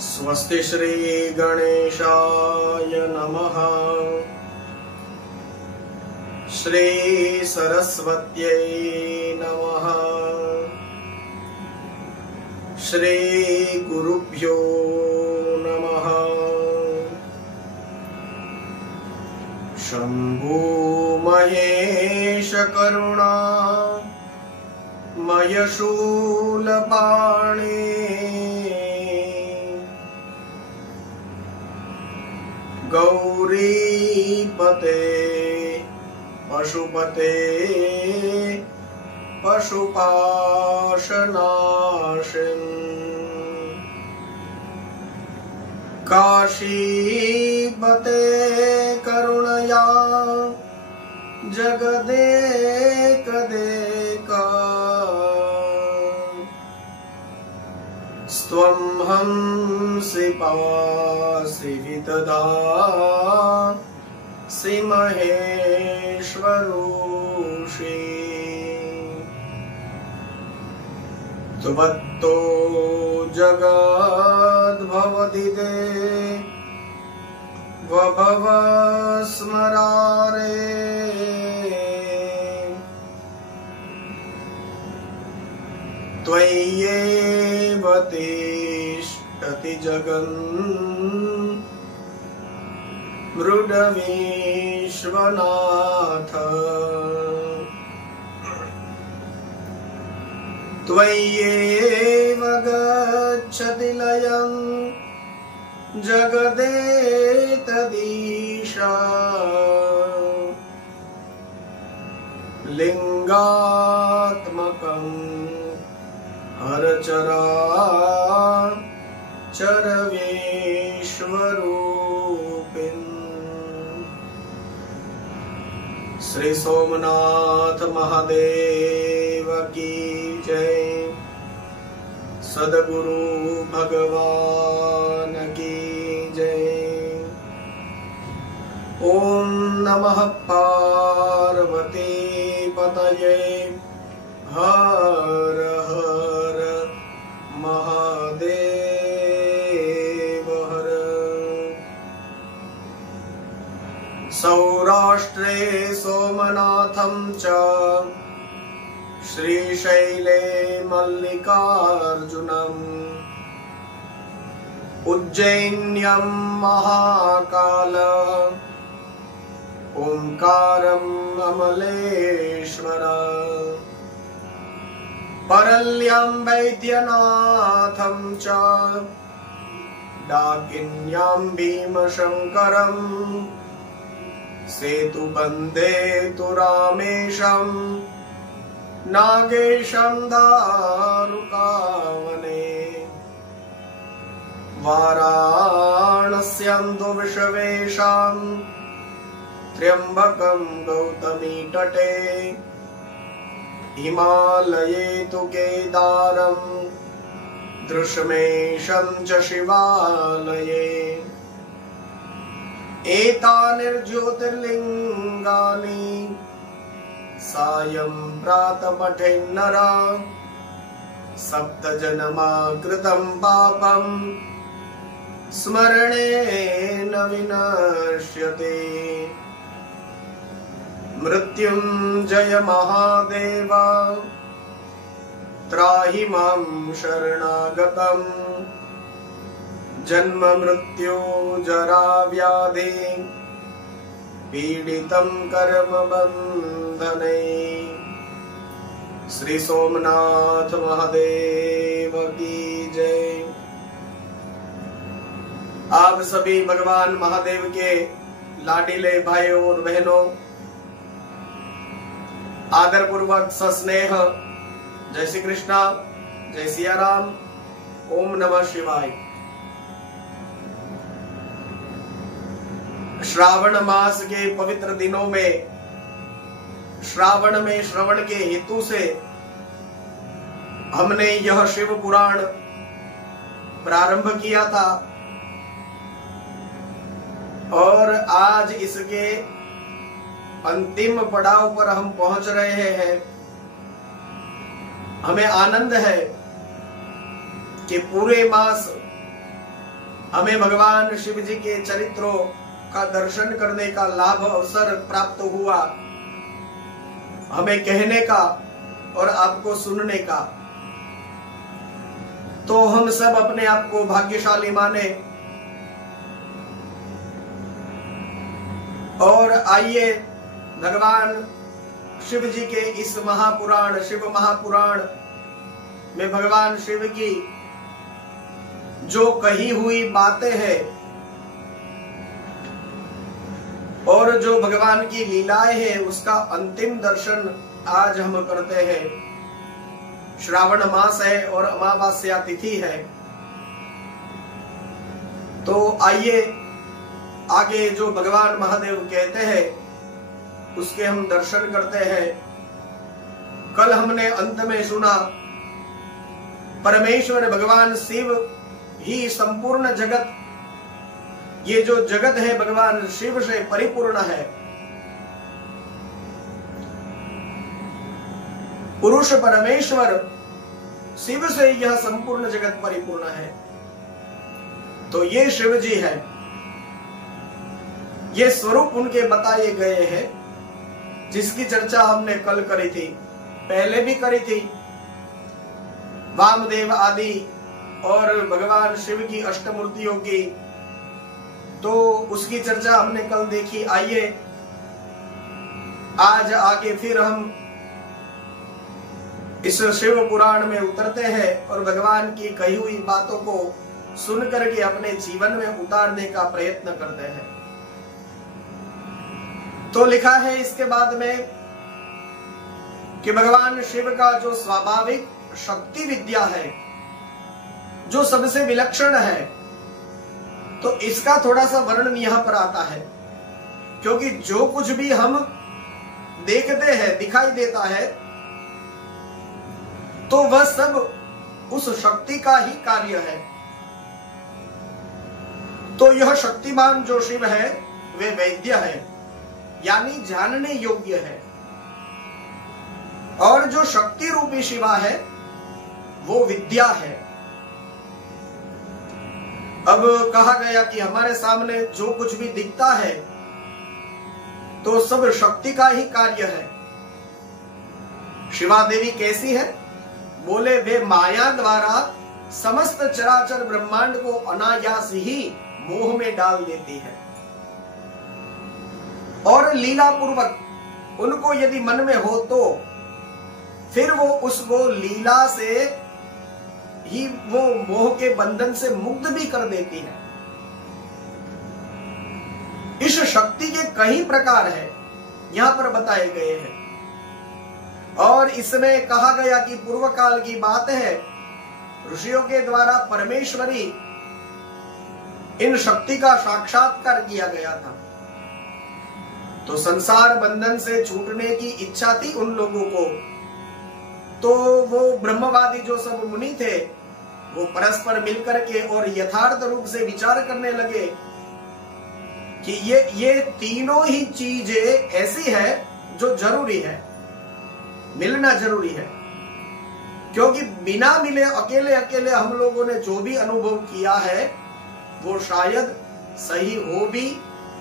स्वस्ति श्री गणेशाय नमः। श्री सरस्वत्यै नमः। श्री गुरुभ्यो नमः। शंभो महेश करुणा मयशूलपाणे गौरीपते पशुपते पशुपाशनाशिन् काशीपते करुणया जगदेकदेका स्वं हंसि पासि विदधा सि महेश्वरोषि त्वत्तो जगद्भवदिदे वभव स्मरारे त्वय्येव तिष्ठति जगन् मृडविश्वनाथ त्वय्येव गच्छति लयं जगदेतदीशा लिंगात्मकं हरचराचर विश्वरूपिन्। श्री सोमनाथ महादेव की जय। सद्गुरु भगवान की जय। ओम नमः पार्वती पतये हर हर महादेव हर। सौराष्ट्रे सोमनाथं च श्रीशैले मल्लिकार्जुनम् उज्जैन्यं महाकाल ओंकारम् अमलेश्वर परल्यं वैद्यनाथं च डाकिन्यां भीमशंकरम् सेतुबन्धे तु रामेशं नागेशं दारुकावने वाराणस्यां तु विश्वेशं त्र्यंबकं गौतमी तटे हिमालये तु केदारं दृशमेशं च शिवालये। एतानिर्ज्योतिर्लिङ्गानि सायं प्रातः पठेन्नरा सप्तजन्माकृतं पापं स्मरणेन विनश्यते। मृत्युंजय महादेव त्राहि मां शरणागतं जन्म मृत्यु जरा व्याधि पीडितं कर्म बंधने। श्री सोमनाथ महादेव की जय। आप सभी भगवान महादेव के लाडीले भाइयों और बहनों, आदर पूर्वक सस्नेह जय श्री कृष्णा, जय सिया राम, ओम नमः शिवाय। श्रावण मास के पवित्र दिनों में श्रावण में श्रवण के हेतु से हमने यह शिव पुराण प्रारंभ किया था और आज इसके अंतिम पड़ाव पर हम पहुंच रहे हैं। हमें आनंद है कि पूरे मास हमें भगवान शिव जी के चरित्रों का दर्शन करने का लाभ अवसर प्राप्त हुआ, हमें कहने का और आपको सुनने का। तो हम सब अपने आप को भाग्यशाली माने और आइए भगवान शिव जी के इस महापुराण, शिव महापुराण में भगवान शिव की जो कही हुई बातें हैं और जो भगवान की लीलाएं हैं उसका अंतिम दर्शन आज हम करते हैं। श्रावण मास है और अमावस्या तिथि है, तो आइए आगे जो भगवान महादेव कहते हैं उसके हम दर्शन करते हैं। कल हमने अंत में सुना परमेश्वर भगवान शिव ही संपूर्ण जगत, ये जो जगत है भगवान शिव से परिपूर्ण है। पुरुष परमेश्वर शिव से यह संपूर्ण जगत परिपूर्ण है। तो ये शिव जी है, ये स्वरूप उनके बताए गए हैं जिसकी चर्चा हमने कल करी थी, पहले भी करी थी। वामदेव आदि और भगवान शिव की अष्टमूर्तियों की, तो उसकी चर्चा हमने कल देखी। आइए आज आगे फिर हम इस शिव पुराण में उतरते हैं और भगवान की कही हुई बातों को सुन करके अपने जीवन में उतारने का प्रयत्न करते हैं। तो लिखा है इसके बाद में कि भगवान शिव का जो स्वाभाविक शक्ति विद्या है, जो सबसे विलक्षण है, तो इसका थोड़ा सा वर्णन यहां पर आता है। क्योंकि जो कुछ भी हम देखते हैं, दिखाई देता है, तो वह सब उस शक्ति का ही कार्य है। तो यह शक्तिमान जो शिव है वे वैद्य है, यानी जानने योग्य है। और जो शक्ति रूपी शिवा है वो विद्या है। अब कहा गया कि हमारे सामने जो कुछ भी दिखता है तो सब शक्ति का ही कार्य है। शिवा देवी कैसी है? बोले वे माया द्वारा समस्त चराचर ब्रह्मांड को अनायास ही मोह में डाल देती है और लीला पूर्वक उनको यदि मन में हो तो फिर वो उसको लीला से ही वो मोह के बंधन से मुक्त भी कर देती है। इस शक्ति के कई प्रकार है यहां पर बताए गए हैं और इसमें कहा गया कि पूर्व काल की बात है, ऋषियों के द्वारा परमेश्वरी इन शक्ति का साक्षात्कार किया गया था। तो संसार बंधन से छूटने की इच्छा थी उन लोगों को। तो वो ब्रह्मवादी जो सब मुनि थे वो परस्पर मिलकर के और यथार्थ रूप से विचार करने लगे कि ये तीनों ही चीजें ऐसी है जो जरूरी है, मिलना जरूरी है। क्योंकि बिना मिले अकेले अकेले हम लोगों ने जो भी अनुभव किया है वो शायद सही हो भी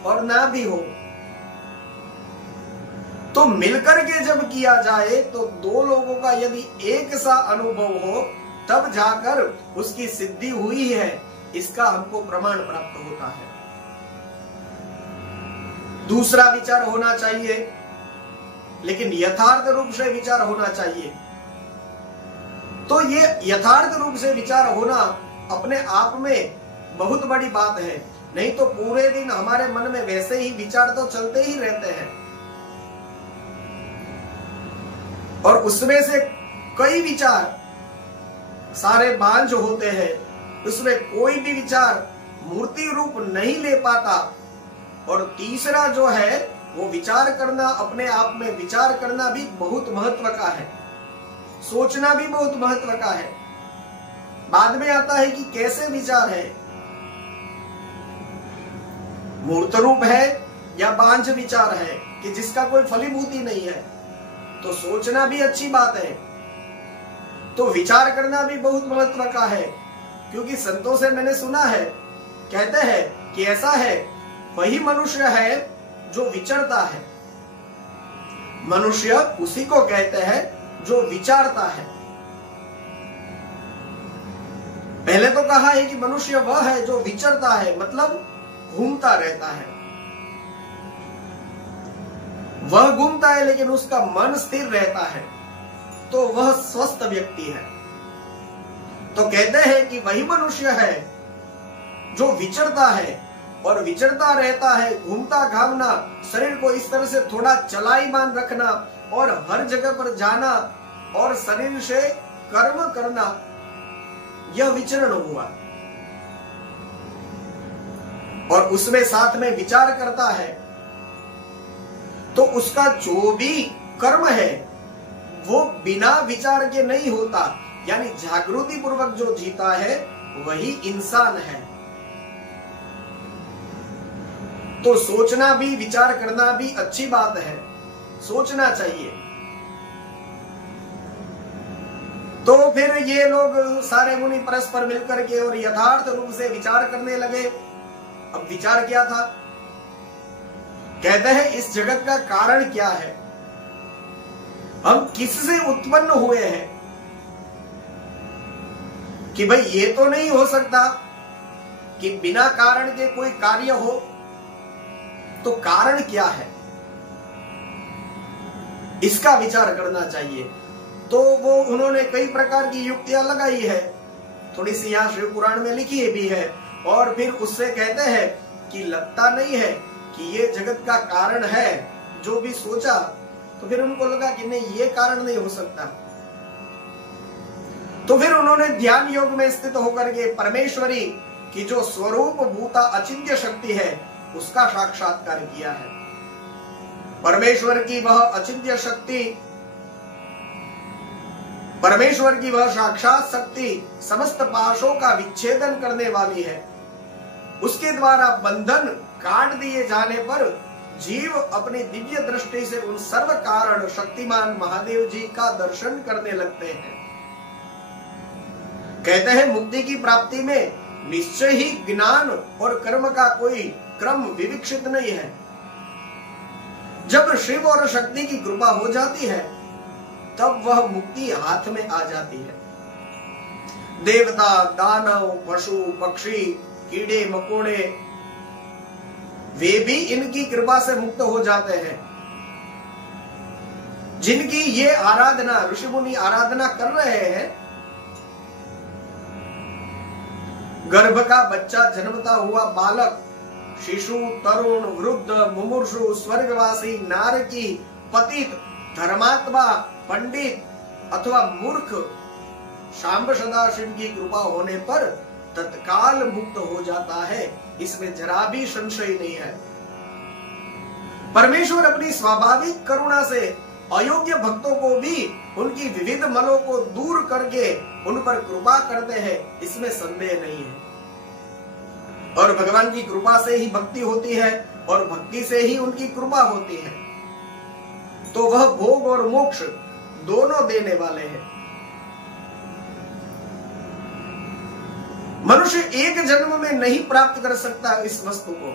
और ना भी हो। तो मिलकर के जब किया जाए तो दो लोगों का यदि एक सा अनुभव हो तब जाकर उसकी सिद्धि हुई है, इसका हमको प्रमाण प्राप्त होता है। दूसरा विचार होना चाहिए, लेकिन यथार्थ रूप से विचार होना चाहिए। तो ये यथार्थ रूप से विचार होना अपने आप में बहुत बड़ी बात है। नहीं तो पूरे दिन हमारे मन में वैसे ही विचार तो चलते ही रहते हैं और उसमें से कई विचार सारे बांझ होते हैं, उसमें कोई भी विचार मूर्ति रूप नहीं ले पाता। और तीसरा जो है वो विचार करना, अपने आप में विचार करना भी बहुत महत्व का है, सोचना भी बहुत महत्व का है। बाद में आता है कि कैसे विचार है, मूर्त रूप है या बांझ विचार है कि जिसका कोई फलीभूति नहीं है। तो सोचना भी अच्छी बात है, तो विचार करना भी बहुत महत्व का है। क्योंकि संतों से मैंने सुना है कहते हैं कि ऐसा है, वही मनुष्य है जो विचरता है। मनुष्य उसी को कहते हैं जो विचारता है। पहले तो कहा है कि मनुष्य वह है जो विचरता है, मतलब घूमता रहता है। वह घूमता है लेकिन उसका मन स्थिर रहता है, तो वह स्वस्थ व्यक्ति है। तो कहते हैं कि वही मनुष्य है जो विचरता है, और विचरता रहता है, घूमता घामना, शरीर को इस तरह से थोड़ा चलाईमान रखना और हर जगह पर जाना और शरीर से कर्म करना, यह विचरण हुआ। और उसमें साथ में विचार करता है, तो उसका जो भी कर्म है वो बिना विचार के नहीं होता, यानी जागृति पूर्वक जो जीता है वही इंसान है। तो सोचना भी, विचार करना भी अच्छी बात है, सोचना चाहिए। तो फिर ये लोग सारे मुनि परस्पर मिलकर के और यथार्थ रूप से विचार करने लगे। अब विचार क्या था? कहते हैं इस जगत का कारण क्या है, हम किससे उत्पन्न हुए हैं, कि भाई ये तो नहीं हो सकता कि बिना कारण के कोई कार्य हो, तो कारण क्या है, इसका विचार करना चाहिए। तो वो उन्होंने कई प्रकार की युक्तियां लगाई है, थोड़ी सी यहां शिव पुराण में लिखी भी है। और फिर उससे कहते हैं कि लगता नहीं है कि ये जगत का कारण है। जो भी सोचा तो फिर उनको लगा कि नहीं, ये कारण नहीं हो सकता। तो फिर उन्होंने ध्यान योग में स्थित होकर के परमेश्वरी की जो स्वरूप भूता अचिंत्य शक्ति है उसका साक्षात्कार किया है। परमेश्वर की वह अचिंत्य शक्ति, परमेश्वर की वह साक्षात शक्ति समस्त पाशों का विच्छेदन करने वाली है। उसके द्वारा बंधन काट दिए जाने पर जीव अपनी दिव्य दृष्टि से उन सर्व कारण शक्तिमान महादेव जी का दर्शन करने लगते हैं। कहते हैं मुक्ति की प्राप्ति में निश्चय ही ज्ञान और कर्म का कोई क्रम विविक्षित नहीं है। जब शिव और शक्ति की कृपा हो जाती है तब वह मुक्ति हाथ में आ जाती है। देवता, दानव, पशु, पक्षी, कीड़े मकोड़े, वे भी इनकी कृपा से मुक्त हो जाते हैं। जिनकी ये आराधना ऋषि मुनि आराधना कर रहे हैं, गर्भ का बच्चा, जन्मता हुआ बालक, शिशु, तरुण, वृद्ध, मुमुर्षु, स्वर्गवासी, नारकी, पतित, धर्मात्मा, पंडित अथवा मूर्ख, शांब सदाशिव की कृपा होने पर तत्काल मुक्त हो जाता है, इसमें जरा भी संशय नहीं है। परमेश्वर अपनी स्वाभाविक करुणा से अयोग्य भक्तों को भी उनकी विविध मलों को दूर करके उन पर कृपा करते हैं, इसमें संदेह नहीं है। और भगवान की कृपा से ही भक्ति होती है और भक्ति से ही उनकी कृपा होती है। तो वह भोग और मोक्ष दोनों देने वाले हैं। मनुष्य एक जन्म में नहीं प्राप्त कर सकता इस वस्तु को।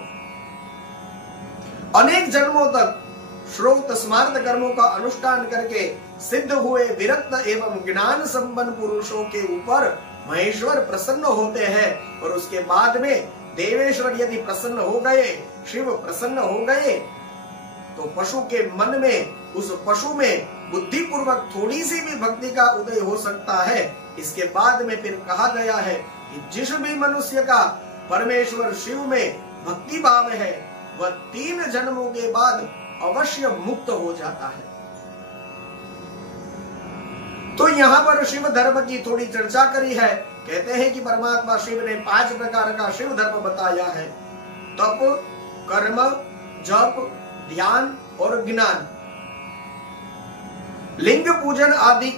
अनेक जन्मों तक श्रोत स्मार्त कर्मों का अनुष्ठान करके सिद्ध हुए विरक्त एवं ज्ञान संपन्न पुरुषों के ऊपर महेश्वर प्रसन्न होते हैं, और उसके बाद में देवेश्वर यदि प्रसन्न हो गए, शिव प्रसन्न हो गए, तो पशु के मन में, उस पशु में बुद्धि पूर्वक थोड़ी सी भी भक्ति का उदय हो सकता है। इसके बाद में फिर कहा गया है कि जिस भी मनुष्य का परमेश्वर शिव में भक्ति भाव है वह 3 जन्मों के बाद अवश्य मुक्त हो जाता है। तो यहाँ पर शिव धर्म की थोड़ी चर्चा करी है। कहते हैं कि परमात्मा शिव ने 5 प्रकार का शिव धर्म बताया है: तप, कर्म, जप, ध्यान और ज्ञान। लिंग पूजन आदि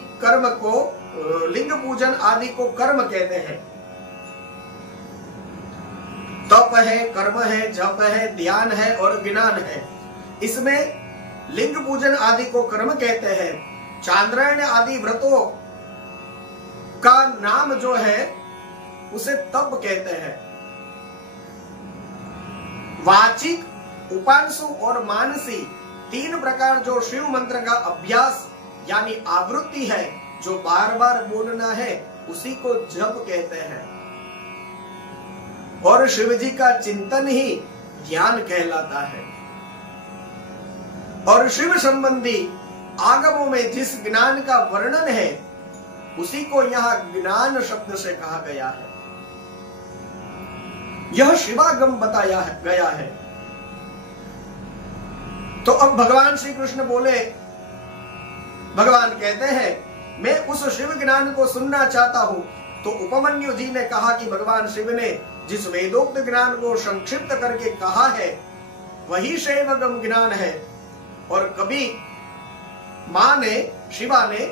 को कर्म कहते हैं। तप है, कर्म है, जप है, ध्यान है और ज्ञान है। इसमें लिंग पूजन आदि को कर्म कहते हैं। चांद्रायण आदि व्रतों का नाम जो है उसे तप कहते हैं। वाचिक, उपांशु और मानसी 3 प्रकार जो शिव मंत्र का अभ्यास यानी आवृत्ति है, जो बार बार बोलना है, उसी को जप कहते हैं। और शिव जी का चिंतन ही ध्यान कहलाता है। और शिव संबंधी आगमों में जिस ज्ञान का वर्णन है, उसी को यहाँ ज्ञान शब्द से कहा गया है। यह शिवागम बताया गया है। तो अब भगवान श्री कृष्ण बोले, भगवान कहते हैं मैं उस शिव ज्ञान को सुनना चाहता हूं। तो उपमन्यु जी ने कहा कि भगवान शिव ने जिस वेदोक्त ज्ञान को संक्षिप्त करके कहा है, वही शैवगम ज्ञान है। और कभी मां ने, शिवा ने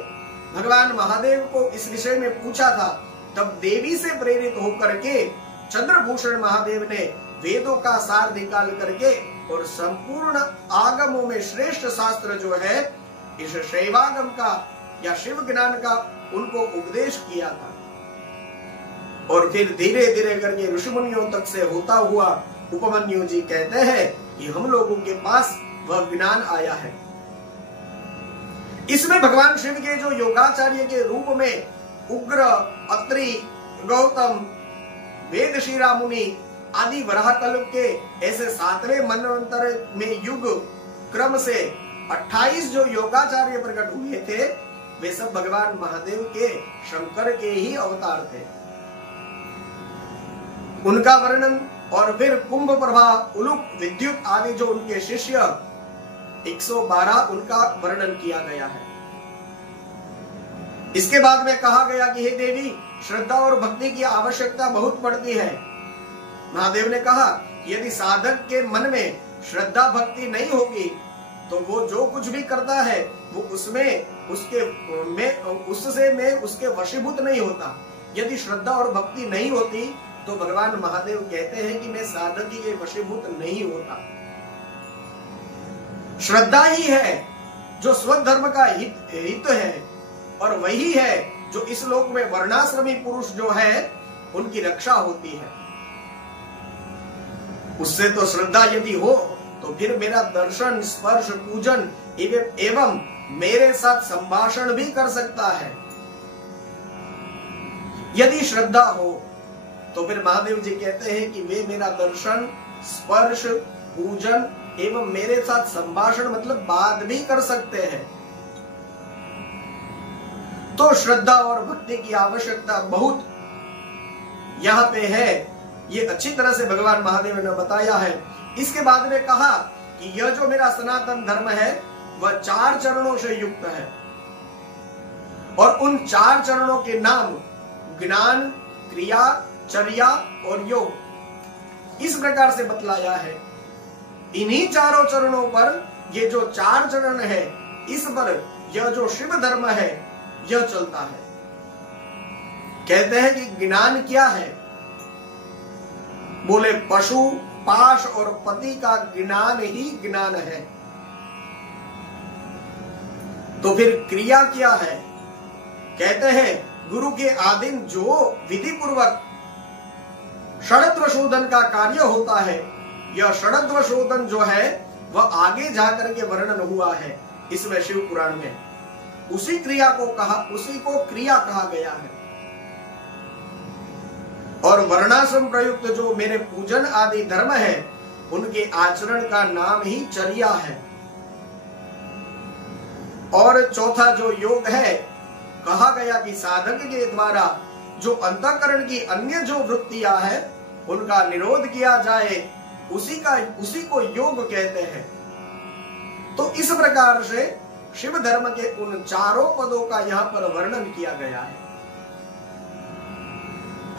भगवान महादेव को इस विषय में पूछा था, तब देवी से प्रेरित होकर के चंद्रभूषण महादेव ने वेदों का सार निकाल करके और संपूर्ण आगमों में श्रेष्ठ शास्त्र जो है, इस शैवागम का या शिव ज्ञान का उनको उपदेश किया था। और फिर धीरे धीरे करके ऋषि मुनियों तक से होता हुआ उपमन्यु जी कहते हैं कि हम लोगों के पास वह ज्ञान आया है। इसमें भगवान शिव के जो योगाचार्य के रूप में उग्र, अत्रि, गौतम, वेदशिरा मुनि आदि वराहकल्प के ऐसे 7वें मनवंतर में युग क्रम से 28 जो योगाचार्य प्रकट हुए थे, वे सब भगवान महादेव के, शंकर के ही अवतार थे। उनका वर्णन और फिर कुंभ प्रभा, उलुक, विद्युत आदि जो उनके शिष्य 112 उनका वर्णन किया गया है। इसके बाद में कहा गया कि हे देवी, श्रद्धा और भक्ति की आवश्यकता बहुत पड़ती है। महादेव ने कहा यदि साधक के मन में श्रद्धा भक्ति नहीं होगी तो वो जो कुछ भी करता है वो उससे मैं उसके वशीभूत नहीं होता। यदि श्रद्धा और भक्ति नहीं होती तो भगवान महादेव कहते हैं कि मैं साधक के वशीभूत नहीं होता। श्रद्धा ही है जो स्वधर्म का हित है, और वही है जो इस लोक में वर्णाश्रमी पुरुष जो है उनकी रक्षा होती है। उससे तो श्रद्धा यदि हो तो फिर मेरा दर्शन, स्पर्श, पूजन एवं मेरे साथ संभाषण भी कर सकता है। यदि श्रद्धा हो तो फिर महादेव जी कहते हैं कि वे मेरा दर्शन, स्पर्श, पूजन एवं मेरे साथ संभाषण मतलब बात भी कर सकते हैं। तो श्रद्धा और भक्ति की आवश्यकता बहुत यहां पे है। ये अच्छी तरह से भगवान महादेव ने बताया है। इसके बाद में कहा कि यह जो मेरा सनातन धर्म है वह 4 चरणों से युक्त है, और उन 4 चरणों के नाम ज्ञान, क्रिया, चर्या और योग इस प्रकार से बतलाया है। इन्हीं 4 चरणों पर ये जो 4 चरण है, इस पर यह जो शिव धर्म है यह चलता है। कहते हैं कि ज्ञान क्या है? बोले पशु, पाश और पति का ज्ञान ही ज्ञान है। तो फिर क्रिया क्या है? कहते हैं गुरु के आधीन जो विधि पूर्वक षड्व शोधन का कार्य होता है, यह षड्व शोधन जो है वह आगे जाकर के वर्णन हुआ है इसमें शिव पुराण में। उसी क्रिया को क्रिया कहा गया है। और वर्णाश्रम प्रयुक्त जो मेरे पूजन आदि धर्म है, उनके आचरण का नाम ही चर्या है। और चौथा जो योग है, कहा गया कि साधक के द्वारा जो अंतःकरण की अन्य जो वृत्तियां है उनका निरोध किया जाए, उसी को योग कहते हैं। तो इस प्रकार से शिव धर्म के उन 4 पदों का यहाँ पर वर्णन किया गया है।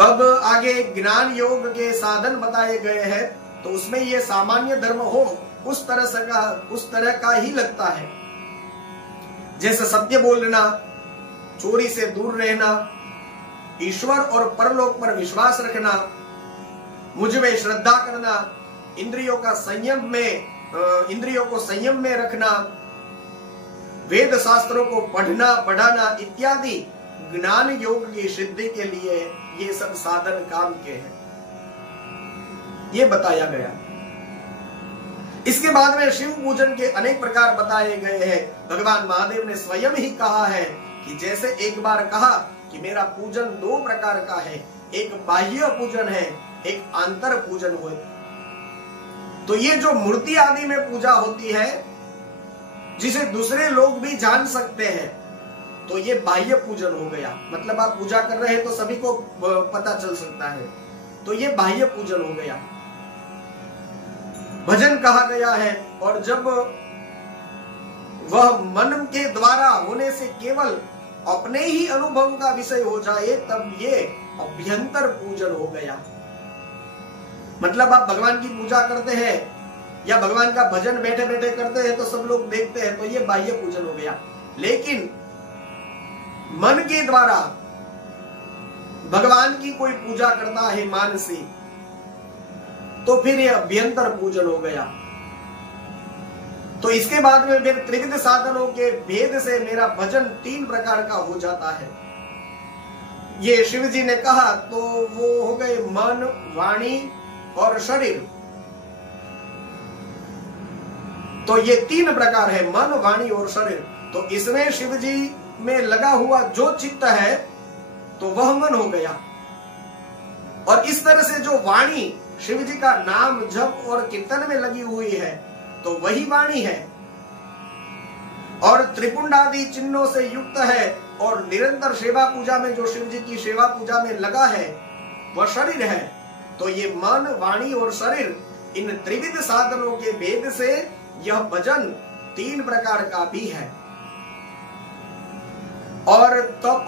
अब आगे ज्ञान योग के साधन बताए गए हैं, तो उसमें ये सामान्य धर्म हो उस तरह का ही लगता है। जैसे सत्य बोलना, चोरी से दूर रहना, ईश्वर और परलोक पर विश्वास रखना, मुझ में श्रद्धा करना, इंद्रियों को संयम में रखना, वेद शास्त्रों को पढ़ना पढ़ाना इत्यादि ज्ञान योग की सिद्धि के लिए ये सब साधन काम के हैं, ये बताया गया। इसके बाद में शिव पूजन के अनेक प्रकार बताए गए हैं। भगवान महादेव ने स्वयं ही कहा है कि जैसे एक बार कहा कि मेरा पूजन दो प्रकार का है, एक बाह्य पूजन है, एक आंतर पूजन हो। तो ये जो मूर्ति आदि में पूजा होती है, जिसे दूसरे लोग भी जान सकते हैं, तो ये बाह्य पूजन हो गया। मतलब आप पूजा कर रहे हैं तो सभी को पता चल सकता है, तो ये बाह्य पूजन हो गया। भजन कहा गया है, और जब वह मन के द्वारा होने से केवल अपने ही अनुभव का विषय हो जाए, तब ये अभ्यंतर पूजन हो गया। मतलब आप भगवान की पूजा करते हैं या भगवान का भजन बैठे बैठे करते हैं तो सब लोग देखते हैं, तो ये बाह्य पूजन हो गया। लेकिन मन के द्वारा भगवान की कोई पूजा करता है मानसी, तो फिर ये अभ्यंतर पूजन हो गया। तो इसके बाद में फिर त्रिविध साधनों के भेद से मेरा भजन तीन प्रकार का हो जाता है। ये शिव जी ने कहा, तो वो हो गए मन, वाणी और शरीर। तो ये तीन प्रकार है, मन, वाणी और शरीर। तो इसमें शिव जी में लगा हुआ जो चित्त है, तो वह मन हो गया। और इस तरह से जो वाणी शिव जी का नाम जप और कीर्तन में लगी हुई है, तो वही वाणी है। और त्रिपुंड आदि चिन्हों से युक्त है और निरंतर सेवा पूजा में जो शिव जी की सेवा पूजा में लगा है, वह शरीर है। तो ये मन, वाणी और शरीर, इन त्रिविध साधनों के भेद से यह भजन तीन प्रकार का भी है। और तप,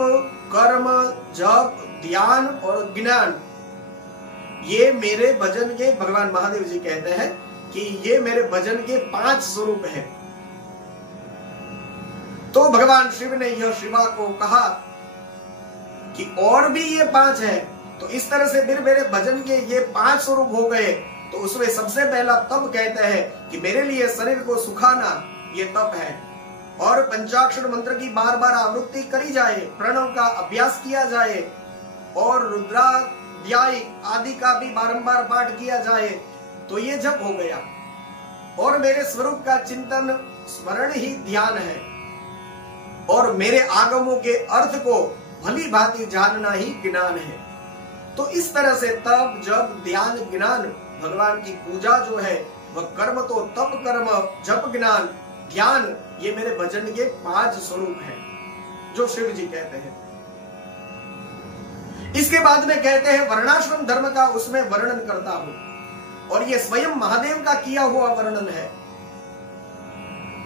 कर्म, जप, ध्यान और ज्ञान, ये मेरे भजन के, भगवान महादेव जी कहते हैं कि ये मेरे भजन के 5 स्वरूप हैं। तो भगवान शिव ने यह शिवा को कहा कि और भी ये 5 है। तो इस तरह से फिर मेरे भजन के ये 5 स्वरूप हो गए। तो उसमें सबसे पहला तप कहते हैं कि मेरे लिए शरीर को सुखाना, ये तप है। और पंचाक्षर मंत्र की बार बार आवृत्ति करी जाए, प्रणव का अभ्यास किया जाए और रुद्राध्याय आदि का भी बारंबार पाठ किया जाए, तो ये जप हो गया। और मेरे स्वरूप का चिंतन, स्मरण ही ध्यान है। और मेरे आगमों के अर्थ को भली भांति जानना ही ज्ञान है। तो इस तरह से तप, जप, ध्यान, ज्ञान, भगवान की पूजा जो है वह कर्म, तो तप, कर्म, जप, ज्ञान, ध्यान, ये मेरे भजन के 5 स्वरूप हैं जो शिव जी कहते हैं। इसके बाद में कहते हैं वर्णाश्रम धर्म का उसमें वर्णन करता हूं, और ये स्वयं महादेव का किया हुआ वर्णन है।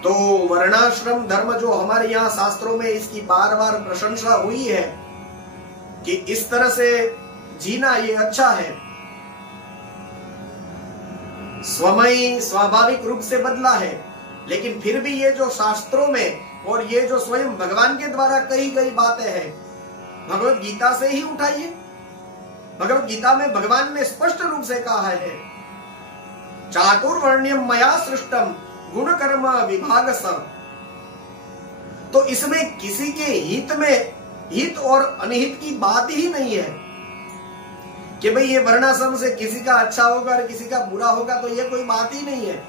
तो वर्णाश्रम धर्म जो हमारे यहाँ शास्त्रों में इसकी बार बार प्रशंसा हुई है कि इस तरह से जीना ये अच्छा है, स्वमय स्वाभाविक रूप से बदला है। लेकिन फिर भी ये जो शास्त्रों में और ये जो स्वयं भगवान के द्वारा कही गई बातें हैं, भगवत गीता से ही उठाइए। भगवत गीता में भगवान ने स्पष्ट रूप से कहा है, चातुर्वर्ण्यम मया सृष्टम गुण कर्म विभाग सम। तो इसमें किसी के हित में हित और अनहित की बात ही नहीं है कि भाई ये वर्णाश्रम से किसी का अच्छा होगा और किसी का बुरा होगा, तो ये कोई बात ही नहीं है।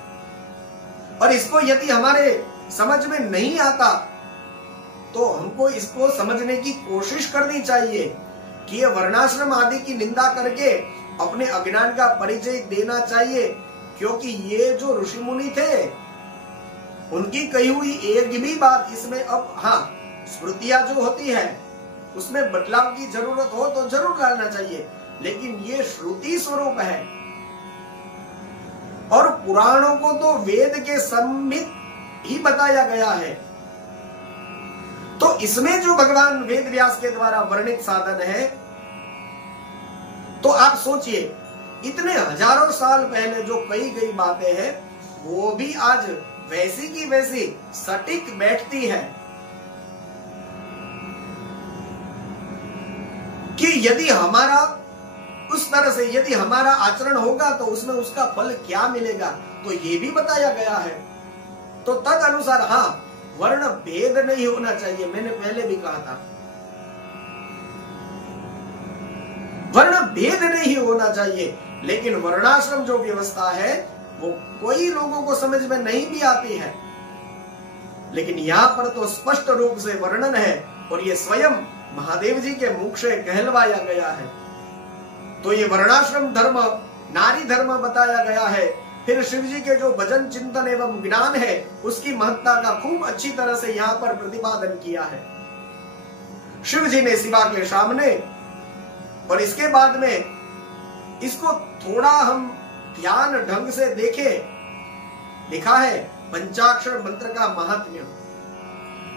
और इसको यदि हमारे समझ में नहीं आता तो हमको इसको समझने की कोशिश करनी चाहिए कि ये वर्णाश्रम आदि की निंदा करके अपने अज्ञान का परिचय देना चाहिए। क्योंकि ये जो ऋषि मुनि थे, उनकी कही हुई एक भी बात इसमें, अब हाँ स्मृतियां जो होती है उसमें बदलाव की जरूरत हो तो जरूर डालना चाहिए, लेकिन ये श्रुति स्वरूप है। और पुराणों को तो वेद के सम्मित ही बताया गया है। तो इसमें जो भगवान वेद व्यास के द्वारा वर्णित साधन है, तो आप सोचिए इतने हजारों साल पहले जो कही गई बातें हैं, वो भी आज वैसी की वैसी सटीक बैठती है कि यदि हमारा उस तरह से यदि हमारा आचरण होगा तो उसमें उसका फल क्या मिलेगा, तो ये भी बताया गया है। तो तद अनुसार हाँ, वर्ण भेद नहीं होना चाहिए। मैंने पहले भी कहा था, वर्ण भेद नहीं होना चाहिए, लेकिन वर्णाश्रम जो व्यवस्था है वो कोई लोगों को समझ में नहीं भी आती है, लेकिन यहाँ पर तो स्पष्ट रूप से वर्णन है और ये स्वयं महादेव जी के मुख से कहलवाया गया है। तो ये वर्णाश्रम धर्म, नारी धर्म बताया गया है। फिर शिव जी के जो भजन चिंतन एवं ज्ञान है उसकी महत्ता का खूब अच्छी तरह से यहाँ पर प्रतिपादन किया है शिव जी ने शिवा के सामने। और इसके बाद में इसको थोड़ा हम ध्यान ढंग से देखें, लिखा है पंचाक्षर मंत्र का महात्म्य।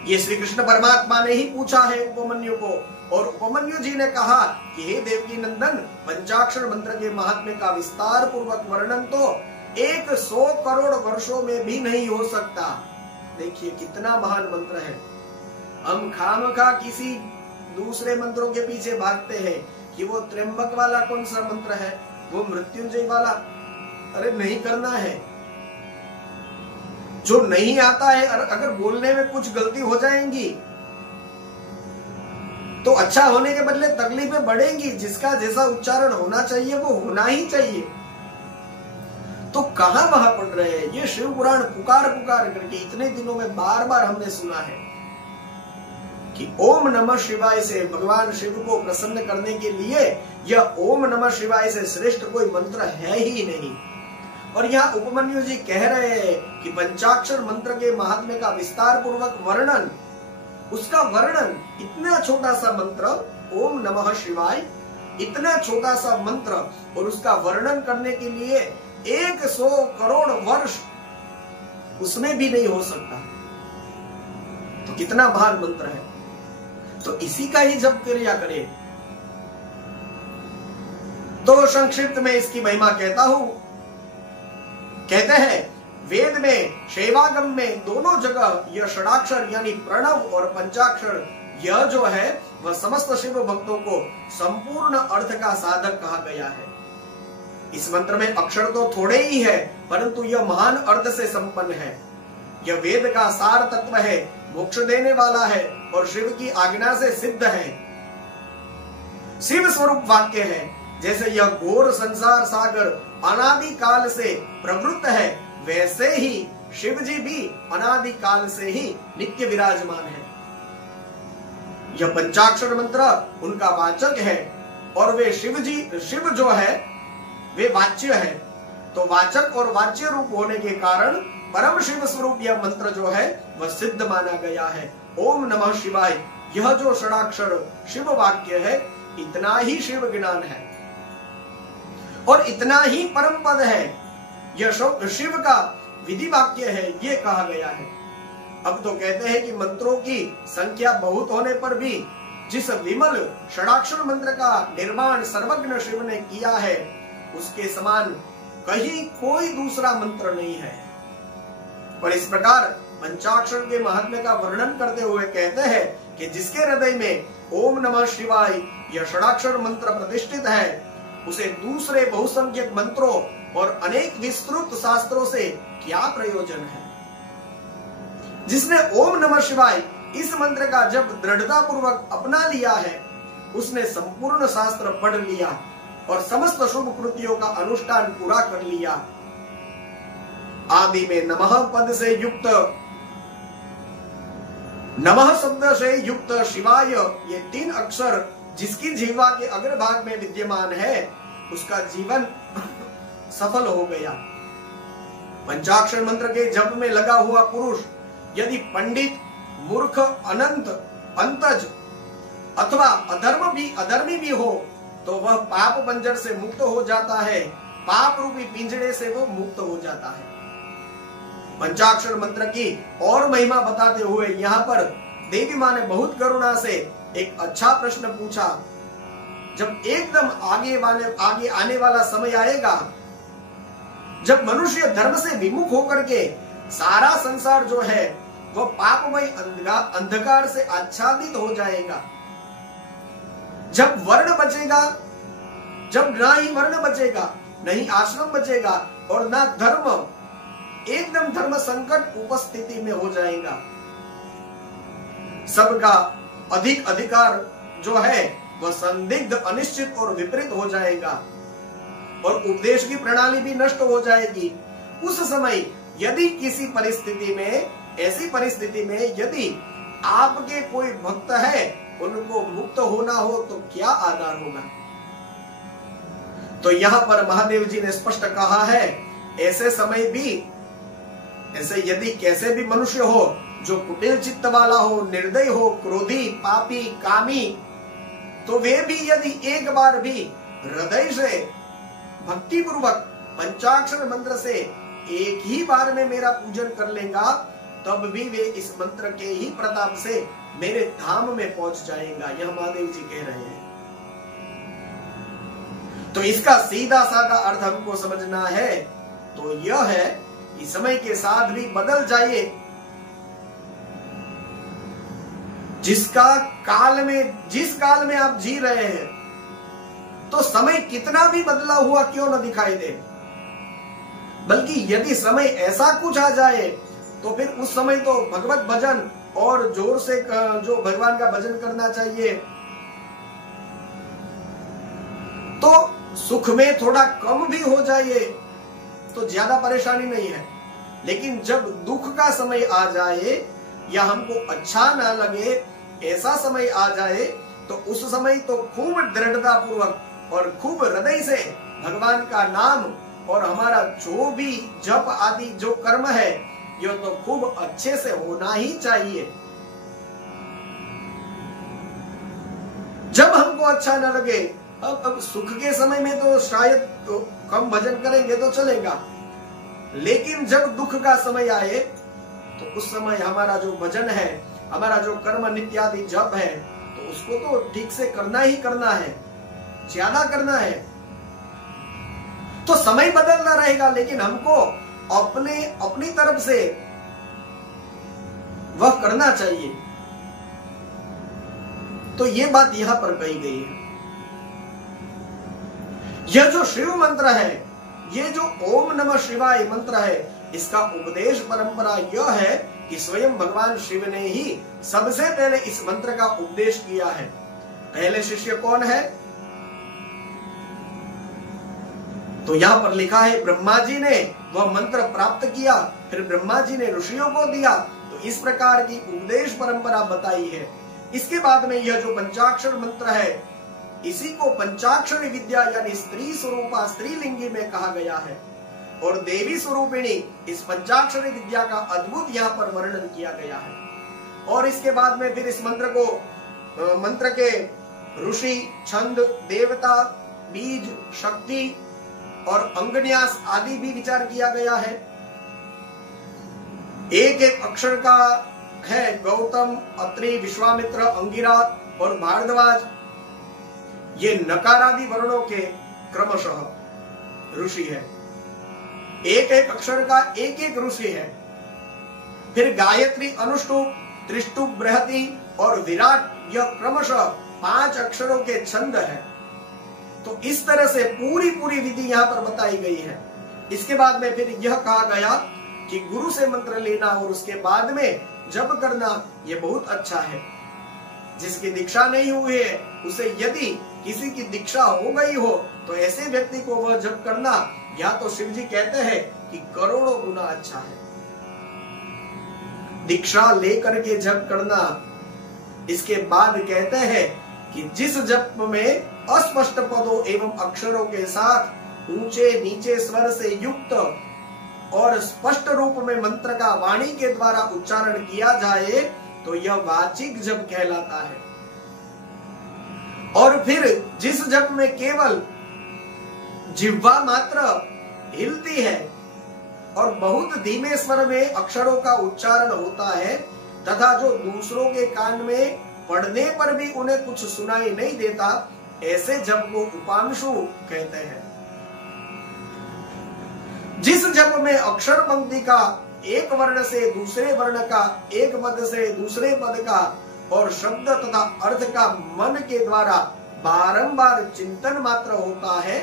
ये श्री कृष्ण परमात्मा ने ही पूछा है उपमन्यु को, और उपमन्यु जी ने कहा कि हे देवकी नंदन, पंचाक्षर मंत्र के महात्म्य का विस्तार पूर्वक वर्णन तो 100 करोड़ वर्षों में भी नहीं हो सकता। देखिए कितना महान मंत्र है। हम खामखा किसी दूसरे मंत्रों के पीछे भागते हैं कि वो त्र्यंबक वाला कौन सा मंत्र है, वो मृत्युंजय वाला। अरे नहीं करना है, जो नहीं आता है। अगर बोलने में कुछ गलती हो जाएंगी तो अच्छा होने के बदले तकलीफें बढ़ेंगी। जिसका जैसा उच्चारण होना चाहिए वो होना ही चाहिए। तो कहां वहां पढ़ रहे हैं। ये शिव पुराण पुकार पुकार करके इतने दिनों में बार बार हमने सुना है कि ओम नमः शिवाय से भगवान शिव को प्रसन्न करने के लिए यह ओम नमः शिवाय से श्रेष्ठ कोई मंत्र है ही नहीं। और यहाँ उपमन्यु जी कह रहे हैं कि पंचाक्षर मंत्र के महात्म्य का विस्तार पूर्वक वर्णन, उसका वर्णन, इतना छोटा सा मंत्र ओम नमः शिवाय, इतना छोटा सा मंत्र, और उसका वर्णन करने के लिए 100 करोड़ वर्ष उसमें भी नहीं हो सकता। तो कितना महान मंत्र है। तो इसी का ही जप क्रिया करें। तो संक्षिप्त में इसकी महिमा कहता हूं। कहते हैं वेद में, शैवागम में, दोनों जगह यह षडाक्षर यानी प्रणव और पंचाक्षर, यह जो है वह समस्त शिव भक्तों को संपूर्ण अर्थ का साधक कहा गया है। इस मंत्र में अक्षर तो थोड़े ही है, परंतु यह महान अर्थ से संपन्न है। यह वेद का सार तत्व है, मोक्ष देने वाला है और शिव की आज्ञा से सिद्ध है। शिव स्वरूप वाक्य है। जैसे यह घोर संसार सागर अनादि काल से प्रवृत्त है, वैसे ही शिव जी भी अनादि काल से ही नित्य विराजमान है। यह पंचाक्षर मंत्र उनका वाचक है और वे शिव जो है वे वाच्य है। तो वाचक और वाच्य रूप होने के कारण परम शिव स्वरूप यह मंत्र जो है वह सिद्ध माना गया है। ओम नमः शिवाय, यह जो षडाक्षर शिव वाक्य है, इतना ही शिव ज्ञान है और इतना ही परम पद है। यह शिव का विधि वाक्य है, ये कहा गया है। अब तो कहते हैं कि मंत्रों की संख्या बहुत होने पर भी जिस विमल षडाक्षर मंत्र का निर्माण सर्वज्ञ शिव ने किया है, उसके समान कहीं कोई दूसरा मंत्र नहीं है। और इस प्रकार पंचाक्षर के महात्म्य का वर्णन करते हुए कहते हैं कि जिसके हृदय में ओम नमः शिवाय यह षडाक्षर मंत्र प्रतिष्ठित है, उसे दूसरे बहुसंख्यक मंत्रों और अनेक विस्तृत शास्त्रों से क्या प्रयोजन है। जिसने ओम नमः शिवाय इस मंत्र का जब दृढ़ता पूर्वक अपना लिया है, उसने संपूर्ण शास्त्र पढ़ लिया और समस्त शुभ कृतियों का अनुष्ठान पूरा कर लिया। आदि में नमः पद से युक्त, नमः शब्द से युक्त शिवाय, ये 3 अक्षर जिसकी जीवा के अग्रभाग में विद्यमान है, उसका जीवन सफल हो गया। पंचाक्षर मंत्र के जप में लगा हुआ पुरुष यदि पंडित, मूर्ख, अनंत, अंतज अथवा अधर्मी भी हो, तो वह पाप बंजर से मुक्त हो जाता है, पाप रूपी पिंजड़े से वो मुक्त हो जाता है। पंचाक्षर मंत्र की और महिमा बताते हुए यहाँ पर देवी माँ ने बहुत करुणा से एक अच्छा प्रश्न पूछा। जब एकदम आगे आने वाला समय आएगा, जब मनुष्य धर्म से विमुख होकर के सारा संसार जो है वह पापमय अंधकार से आच्छादित हो जाएगा, जब वर्ण बचेगा, जब ना ही वर्ण बचेगा, नहीं आश्रम बचेगा और ना धर्म, एकदम धर्म संकट उपस्थिति में हो जाएगा। सबका अधिक अधिकार जो है वह संदिग्ध, अनिश्चित और विपरीत हो जाएगा और उपदेश की प्रणाली भी नष्ट हो जाएगी उस समय यदि किसी परिस्थिति में, ऐसी परिस्थिति में यदि आपके कोई भक्त है, उनको मुक्त होना हो तो क्या आधार होगा? तो यहां पर महादेव जी ने स्पष्ट कहा है, ऐसे समय भी, ऐसे यदि कैसे भी मनुष्य हो जो कुटिल चित्त वाला हो, निर्दय हो, क्रोधी, पापी, कामी, तो वे भी यदि एक बार भी हृदय से भक्ति पूर्वक पंचाक्षर मंत्र से एक ही बार में मेरा पूजन कर लेगा, तब भी वे इस मंत्र के ही प्रताप से मेरे धाम में पहुंच जाएगा। यह महादेव जी कह रहे हैं। तो इसका सीधा साधा अर्थ हमको समझना है तो यह है कि समय के साथ भी बदल जाइए, जिस काल में आप जी रहे हैं, तो समय कितना भी बदला हुआ क्यों न दिखाई दे, बल्कि यदि समय ऐसा कुछ आ जाए तो फिर उस समय तो भगवत भजन और जोर से जो भगवान का भजन करना चाहिए, तो सुख में थोड़ा कम भी हो जाए तो ज्यादा परेशानी नहीं है। लेकिन जब दुख का समय आ जाए या हमको अच्छा ना लगे, ऐसा समय आ जाए, तो उस समय तो खूब दृढ़ता पूर्वक और खूब हृदय से भगवान का नाम और हमारा जो भी जप आदि जो कर्म है, यह तो खूब अच्छे से होना ही चाहिए। जब हमको अच्छा न लगे, अब सुख के समय में तो शायद तो कम भजन करेंगे तो चलेगा, लेकिन जब दुख का समय आए तो उस समय हमारा जो भजन है, हमारा जो कर्म नित्यादि जप है, तो उसको तो ठीक से करना ही करना है, ज्यादा करना है। तो समय बदलना रहेगा, लेकिन हमको अपनी तरफ से वह करना चाहिए। तो ये बात यहां पर कही गई है। यह जो शिव मंत्र है, ये जो ओम नमः शिवाय मंत्र है, इसका उपदेश परंपरा यह है कि स्वयं भगवान शिव ने ही सबसे पहले इस मंत्र का उपदेश किया है। पहले शिष्य कौन है? तो यहां पर लिखा है ब्रह्मा जी ने वह मंत्र प्राप्त किया, फिर ब्रह्मा जी ने ऋषियों को दिया। तो इस प्रकार की उपदेश परंपरा बताई है। इसके बाद में यह जो पंचाक्षर मंत्र है, इसी को पंचाक्षरी विद्या यानी स्त्री स्वरूपा स्त्रीलिंगी में कहा गया है, और देवी स्वरूपिणी इस पंचाक्षरी विद्या का अद्भुत यहाँ पर वर्णन किया गया है। और इसके बाद में फिर इस मंत्र के ऋषि, छंद, देवता, बीज, शक्ति और अंगन्यास आदि भी विचार किया गया है। एक एक अक्षर का है गौतम, अत्रि, विश्वामित्र, अंगिरा और भारद्वाज, ये नकारादि वर्णों के क्रमशः ऋषि है। एक एक अक्षर का एक एक ऋषि है। फिर गायत्री, अनुष्टुप, त्रिष्टुप, बृहति और विराट, यह क्रमशः 5 अक्षरों के छंद है। तो इस तरह से पूरी विधि यहाँ पर बताई गई है। इसके बाद में फिर यह कहा गया कि गुरु से मंत्र लेना और उसके बाद में जप करना, यह बहुत अच्छा है। जिसकी दीक्षा नहीं हुई है, उसे यदि किसी की दीक्षा हो गई हो, तो ऐसे व्यक्ति को वह जप करना, या तो शिव जी कहते हैं कि करोड़ों गुना अच्छा है। दीक्षा लेकर के जप करना, इसके बाद कहते हैं कि जिस जप में अस्पष्ट पदों एवं अक्षरों के साथ ऊंचे नीचे स्वर से युक्त और स्पष्ट रूप में मंत्र का वाणी के द्वारा उच्चारण किया जाए, तो यह वाचिक जप कहलाता है। और फिर जिस जप में केवल जिह्वा मात्र हिलती है और बहुत धीमे स्वर में अक्षरों का उच्चारण होता है, तथा जो दूसरों के कान में पढ़ने पर भी उन्हें कुछ सुनाई नहीं देता, ऐसे जप को उपांशु कहते हैं। जिस जप में अक्षर पंक्ति का एक वर्ण से दूसरे वर्ण का, एक पद से दूसरे पद का और शब्द तथा अर्थ का मन के द्वारा बारंबार चिंतन मात्र होता है,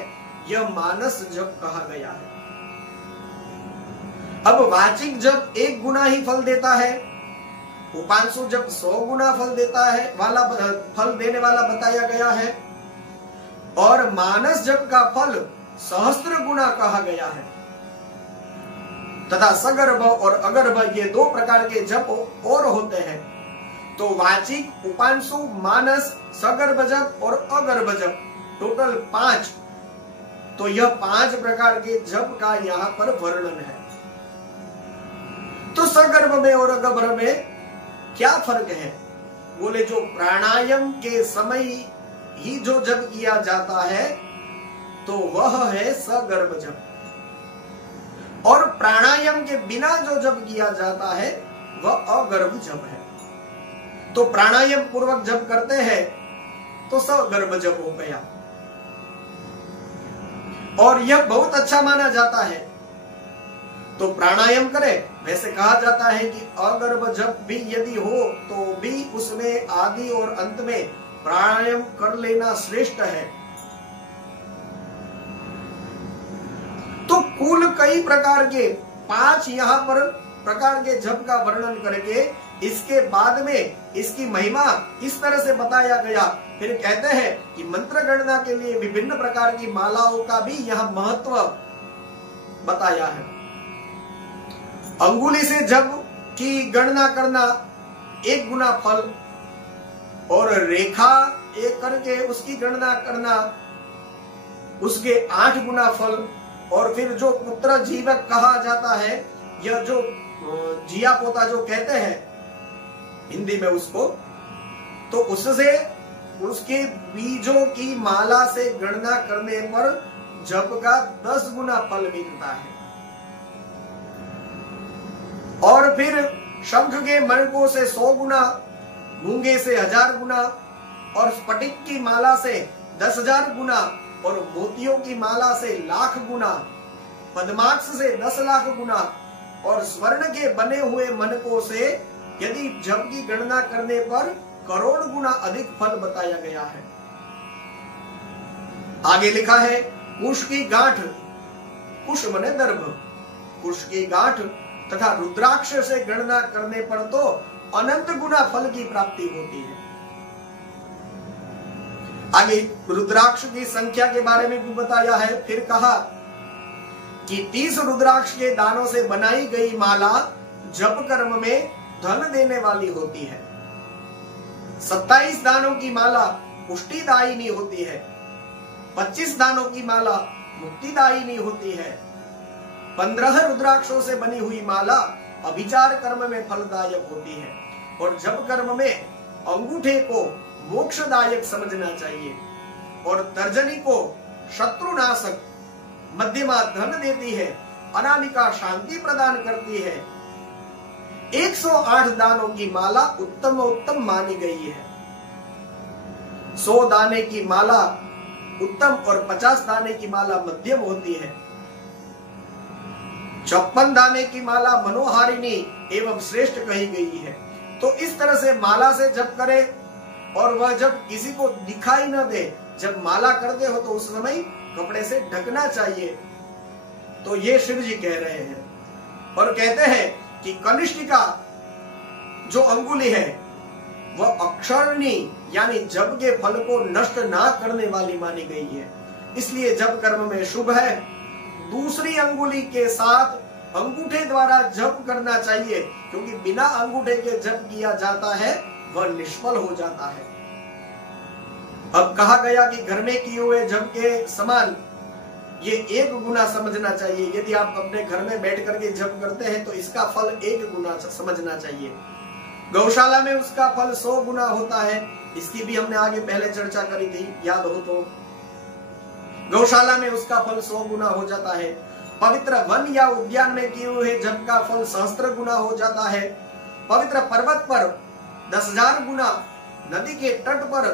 यह मानस जप कहा गया है। अब वाचिक जप 1 गुना ही फल देता है, उपांशु जप 100 गुना फल देता है, फल देने वाला बताया गया है, और मानस जप का फल सहस्त्र गुना कहा गया है। तथा सगर्भ और अगर्भ ये दो प्रकार के जप और होते हैं। तो वाचिक, उपांशु, मानस, सगर्भ जप और अगर्भ जप टोटल 5। तो यह 5 प्रकार के जप का यहाँ पर वर्णन है। तो सगर्भ में और अगर्भ में क्या फर्क है? बोले जो प्राणायाम के समय ही जो जप किया जाता है तो वह है सगर्भ जप, और प्राणायाम के बिना जो जप किया जाता है वह अगर्भ जप है। तो प्राणायाम पूर्वक जप करते हैं तो सगर्भ जप हो गया, और यह बहुत अच्छा माना जाता है। तो प्राणायाम करे, वैसे कहा जाता है कि अगर्भ जप भी यदि हो तो भी उसमें आदि और अंत में प्राणायाम कर लेना श्रेष्ठ है। तो कुल कई प्रकार के 5 यहाँ पर प्रकार के जप का वर्णन करके इसके बाद में इसकी महिमा इस तरह से बताया गया। फिर कहते हैं कि मंत्र गणना के लिए विभिन्न प्रकार की मालाओं का भी यहाँ महत्व बताया है। अंगुली से जप की गणना करना 1 गुना फल, और रेखा एक करके उसकी गणना करना उसके 8 गुना फल, और फिर जो पुत्र जीवक कहा जाता है, यह जो जिया पोता जो कहते हैं हिंदी में उसको, तो उससे उसके बीजों की माला से गणना करने पर जप का 10 गुना फल मिलता है। और फिर शंख के मणकों से 100 गुना, मूंगे से 1000 गुना, और स्फटिक की माला से 10,000 गुना, और मोतियों की माला से 1,00,000 गुना, पद्माक्ष से 10 लाख गुना, और स्वर्ण के बने हुए मनकों से यदि जप की गणना करने पर करोड़ गुना अधिक फल बताया गया है। आगे लिखा है कुश की गांठ, कुश मने दर्भ, कुश की गांठ तथा रुद्राक्ष से गणना करने पर तो अनंत गुना फल की प्राप्ति होती है। आगे रुद्राक्ष की संख्या के बारे में भी बताया है। फिर कहा कि 30 रुद्राक्ष के दानों से बनाई गई माला जप कर्म में धन देने वाली होती है। 27 दानों की माला पुष्टिदायिनी होती है। 25 दानों की माला मुक्तिदायिनी होती है। 15 रुद्राक्षों से बनी हुई माला अभिचार कर्म में फलदायक होती है, और जप कर्म में अंगूठे को मोक्षदायक समझना चाहिए, और तर्जनी को शत्रुनाशक, मध्यमा धन देती है, अनामिका शांति प्रदान करती है। 108 दानों की माला उत्तम मानी गई है। 100 दाने की माला उत्तम और 50 दाने की माला मध्यम होती है। 56 दाने की माला मनोहारिणी एवं श्रेष्ठ कही गई है। तो इस तरह से माला से जप करे, और वह जब किसी को दिखाई न दे, जब माला करते हो तो उस समय कपड़े से ढकना चाहिए। तो ये शिव जी कह रहे हैं, और कहते हैं कि कनिष्ठिका जो अंगुली है वह अक्षरणी यानी जप के फल को नष्ट ना करने वाली मानी गई है, इसलिए जप कर्म में शुभ है। दूसरी अंगुली के साथ अंगूठे द्वारा जप करना चाहिए, क्योंकि बिना अंगूठे के जप किया जाता है वह निष्फल हो जाता है। अब कहा गया कि घर में किए हुए जप के समान ये 1 गुना समझना चाहिए। यदि आप अपने घर में बैठ करके जप करते हैं तो इसका फल 1 गुना समझना चाहिए। गौशाला में उसका फल 100 गुना होता है, इसकी भी हमने आगे पहले चर्चा करी थी, याद हो तो। गौशाला में उसका फल 100 गुना हो जाता है। पवित्र वन या उद्यान में किए हुए जप का फल सहस्त्र गुना हो जाता है। पवित्र पर्वत पर 10,000 गुना, नदी के तट पर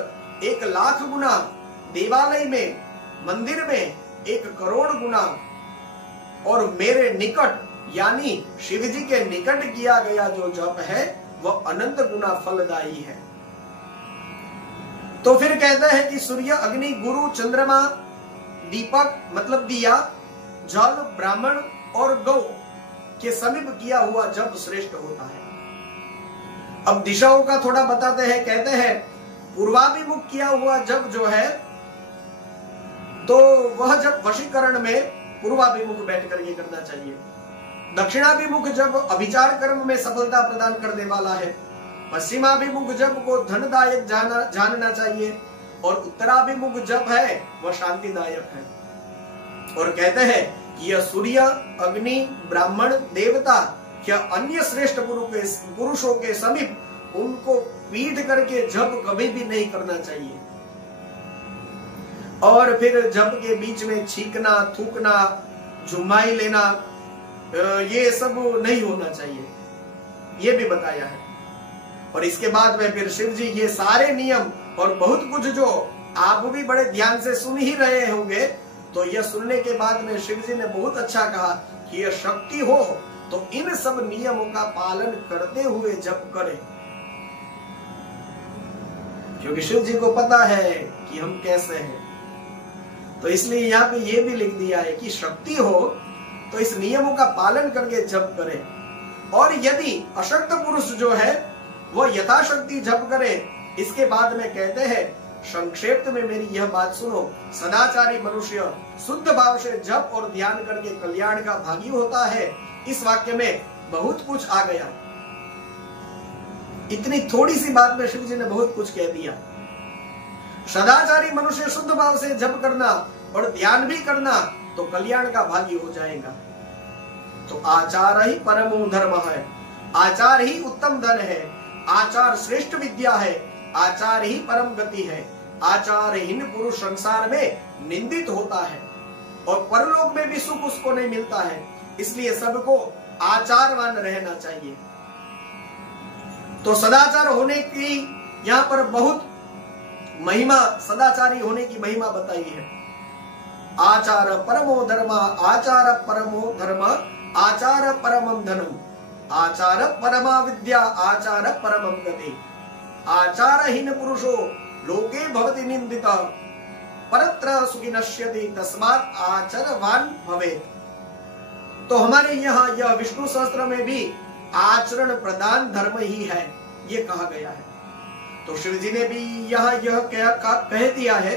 1,00,000 गुना, देवालय में, मंदिर में 1 करोड़ गुना, और मेरे निकट यानी शिव जी के निकट किया गया जो जप है वह अनंत गुना फलदायी है। तो फिर कहते हैं कि सूर्य, अग्नि, गुरु, चंद्रमा, दीपक मतलब दिया, जल, ब्राह्मण और गौ के समीप किया हुआ जप श्रेष्ठ होता है। अब दिशाओं का थोड़ा बताते हैं। कहते हैं पूर्वाभिमुख किया हुआ जप जो है तो वह जब वशीकरण में पूर्वाभिमुख बैठ करके करना चाहिए। दक्षिणाभिमुख जप अभिचार कर्म में सफलता प्रदान करने वाला है, पश्चिमाभिमुख जप को धनदायक जानना चाहिए, और उत्तराभिमुख जप है वह शांतिदायक है। और कहते हैं कि यह सूर्य, अग्नि, ब्राह्मण, देवता या अन्य श्रेष्ठ पुरुषों के समीप उनको पीठ करके जप कभी भी नहीं करना चाहिए। और फिर जप के बीच में छींकना, थूकना, झुमाई लेना, ये सब नहीं होना चाहिए, ये भी बताया है। और इसके बाद में फिर शिव जी ये सारे नियम और बहुत कुछ जो आप भी बड़े ध्यान से सुन ही रहे होंगे, तो यह सुनने के बाद में शिव जी ने बहुत अच्छा कहा कि यह शक्ति हो तो इन सब नियमों का पालन करते हुए जप करें, क्योंकि शिव जी को पता है कि हम कैसे हैं। तो इसलिए यहाँ पे ये भी लिख दिया है कि शक्ति हो तो इस नियमों का पालन करके जप करें। और यदि अशक्त पुरुष जो है वह यथाशक्ति जप करे। इसके बाद में कहते हैं, संक्षेप में मेरी यह बात सुनो, सदाचारी मनुष्य शुद्ध भाव से जप और ध्यान करके कल्याण का भागी होता है। इस वाक्य में बहुत कुछ आ गया। इतनी थोड़ी सी बात में शिव जी ने बहुत कुछ कह दिया। सदाचारी मनुष्य शुद्ध भाव से जप करना और ध्यान भी करना तो कल्याण का भागी हो जाएगा। तो आचार ही परमो धर्म है, आचार ही उत्तम धन है, आचार श्रेष्ठ विद्या है, आचार ही परम गति है। आचारहीन पुरुष संसार में निंदित होता है और परलोक में भी सुख उसको नहीं मिलता है। इसलिए सबको आचारवान रहना चाहिए। तो सदाचार होने की यहाँ पर बहुत महिमा, सदाचारी होने की महिमा बताई है। आचार परमो धर्म, आचार परमो धर्म, आचार परमम धनम, आचार परमा विद्या, आचार परमम गति। आचारहीन पुरुषो लोके भवति निंदित, परत्र सुखी नश्यति, तस्मात् आचरवान भवेत्। तो हमारे यहाँ यह विष्णु सहस्त्र में भी आचरण प्रधान धर्म ही है, ये कहा गया है। तो शिव जी ने भी यहाँ यह कह दिया है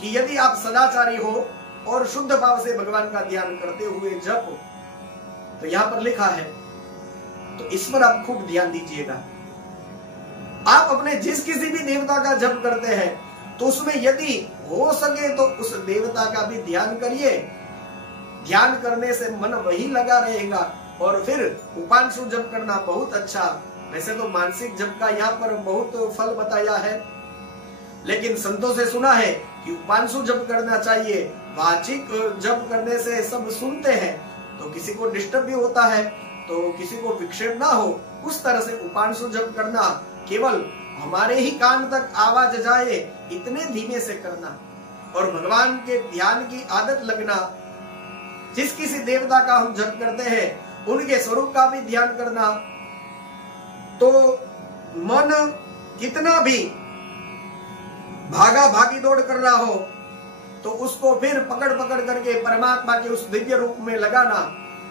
कि यदि आप सदाचारी हो और शुद्ध भाव से भगवान का ध्यान करते हुए जप, तो यहाँ पर लिखा है, तो इस पर आप खूब ध्यान दीजिएगा। आप अपने जिस किसी भी देवता का जप करते हैं तो उसमें यदि हो सके तो उस देवता का भी ध्यान करिए। ध्यान करने से मन वही लगा रहेगा। और फिर उपांशु जप करना बहुत अच्छा। वैसे तो मानसिक जप का यहाँ पर बहुत फल बताया है, लेकिन संतों से सुना है कि उपांशु जप करना चाहिए। वाचिक जप करने से सब सुनते हैं तो किसी को डिस्टर्ब भी होता है, तो किसी को विक्षेप ना हो उस तरह से उपांशु जप करना, केवल हमारे ही कान तक आवाज जाए इतने धीमे से करना और भगवान के ध्यान की आदत लगना। जिस किसी देवता का हम जप करते हैं उनके स्वरूप का भी ध्यान करना। तो मन कितना भी भागा भागी दौड़ कर रहा हो तो उसको फिर पकड़ पकड़ करके परमात्मा के उस दिव्य रूप में लगाना।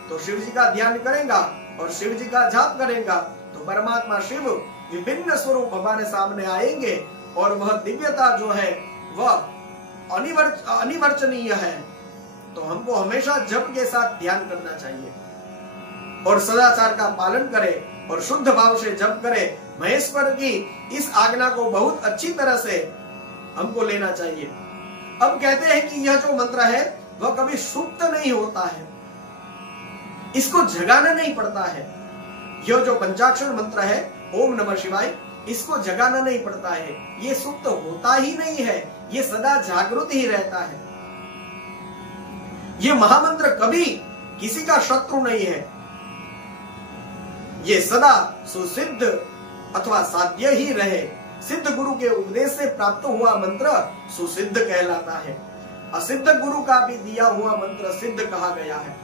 तो शिव जी का ध्यान करेगा और शिव जी का जाप करेगा तो परमात्मा शिव विभिन्न स्वरूप हमारे सामने आएंगे और वह दिव्यता जो है वह अनिवर्चनीय है। तो हमको हमेशा जप के साथ ध्यान करना चाहिए और सदाचार का पालन करें और शुद्ध भाव से जप करें। महेश्वर की इस आज्ञा को बहुत अच्छी तरह से हमको लेना चाहिए। अब कहते हैं कि यह जो मंत्र है वह कभी सुप्त नहीं होता है, इसको जगाना नहीं पड़ता है। यह जो पंचाक्षर मंत्र है ओम नमः शिवाय, इसको जगाना नहीं पड़ता है, ये सुप्त होता ही नहीं है, ये सदा जागृत ही रहता है। ये महामंत्र कभी किसी का शत्रु नहीं है, ये सदा सुसिद्ध अथवा साध्य ही रहे। सिद्ध गुरु के उपदेश से प्राप्त हुआ मंत्र सुसिद्ध कहलाता है। असिद्ध गुरु का भी दिया हुआ मंत्र सिद्ध कहा गया है।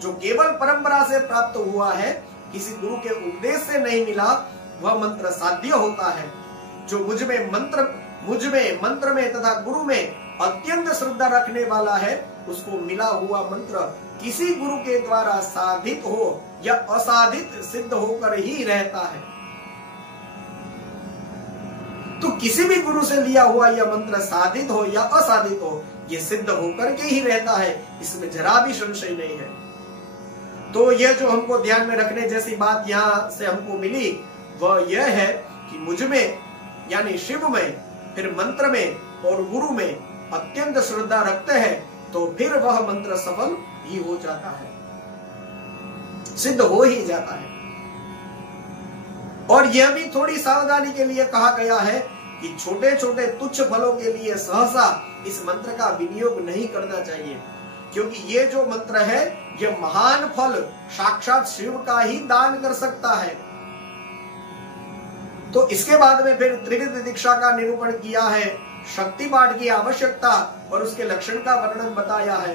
जो केवल परंपरा से प्राप्त हुआ है, किसी गुरु के उपदेश से नहीं मिला, वह मंत्र साध्य होता है। जो मुझ में मंत्र में तथा गुरु में अत्यंत श्रद्धा रखने वाला है, उसको मिला हुआ मंत्र किसी गुरु के द्वारा साधित हो या असाधित सिद्ध होकर ही रहता है। तो किसी भी गुरु से लिया हुआ यह मंत्र साधित हो या असाधित हो, यह सिद्ध होकर के ही रहता है, इसमें जरा भी संशय नहीं है। तो यह जो हमको ध्यान में रखने जैसी बात यहाँ से हमको मिली वह यह है कि मुझ में यानी शिव में, फिर मंत्र में और गुरु में अत्यंत श्रद्धा रखते हैं तो फिर वह मंत्र सफल ही हो जाता है, सिद्ध हो ही जाता है। और यह भी थोड़ी सावधानी के लिए कहा गया है कि छोटे छोटे तुच्छ फलों के लिए सहसा इस मंत्र का विनियोग नहीं करना चाहिए, क्योंकि ये जो मंत्र है यह महान फल साक्षात शिव का ही दान कर सकता है। तो इसके बाद में फिर त्रिविध दीक्षा का निरूपण किया है, शक्ति पाठ की आवश्यकता और उसके लक्षण का वर्णन बताया है।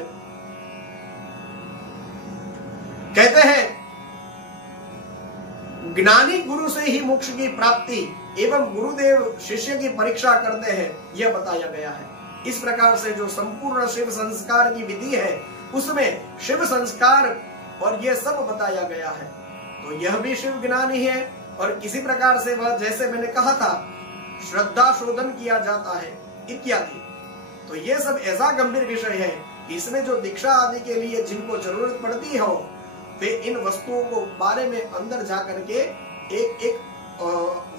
कहते हैं ज्ञानी गुरु से ही मोक्ष की प्राप्ति एवं गुरुदेव शिष्य की परीक्षा करते हैं, यह बताया गया है। इस प्रकार से जो संपूर्ण शिव संस्कार की विधि है उसमें शिव संस्कार और यह सब बताया गया है। तो यह भी शिव ज्ञान ही है और किसी प्रकार से वह, जैसे मैंने कहा था, श्रद्धा शोधन किया जाता है इत्यादि। तो यह सब ऐसा गंभीर विषय है कि इसमें जो दीक्षा आदि के लिए जिनको जरूरत पड़ती हो वे इन वस्तुओं को बारे में अंदर जा करके एक एक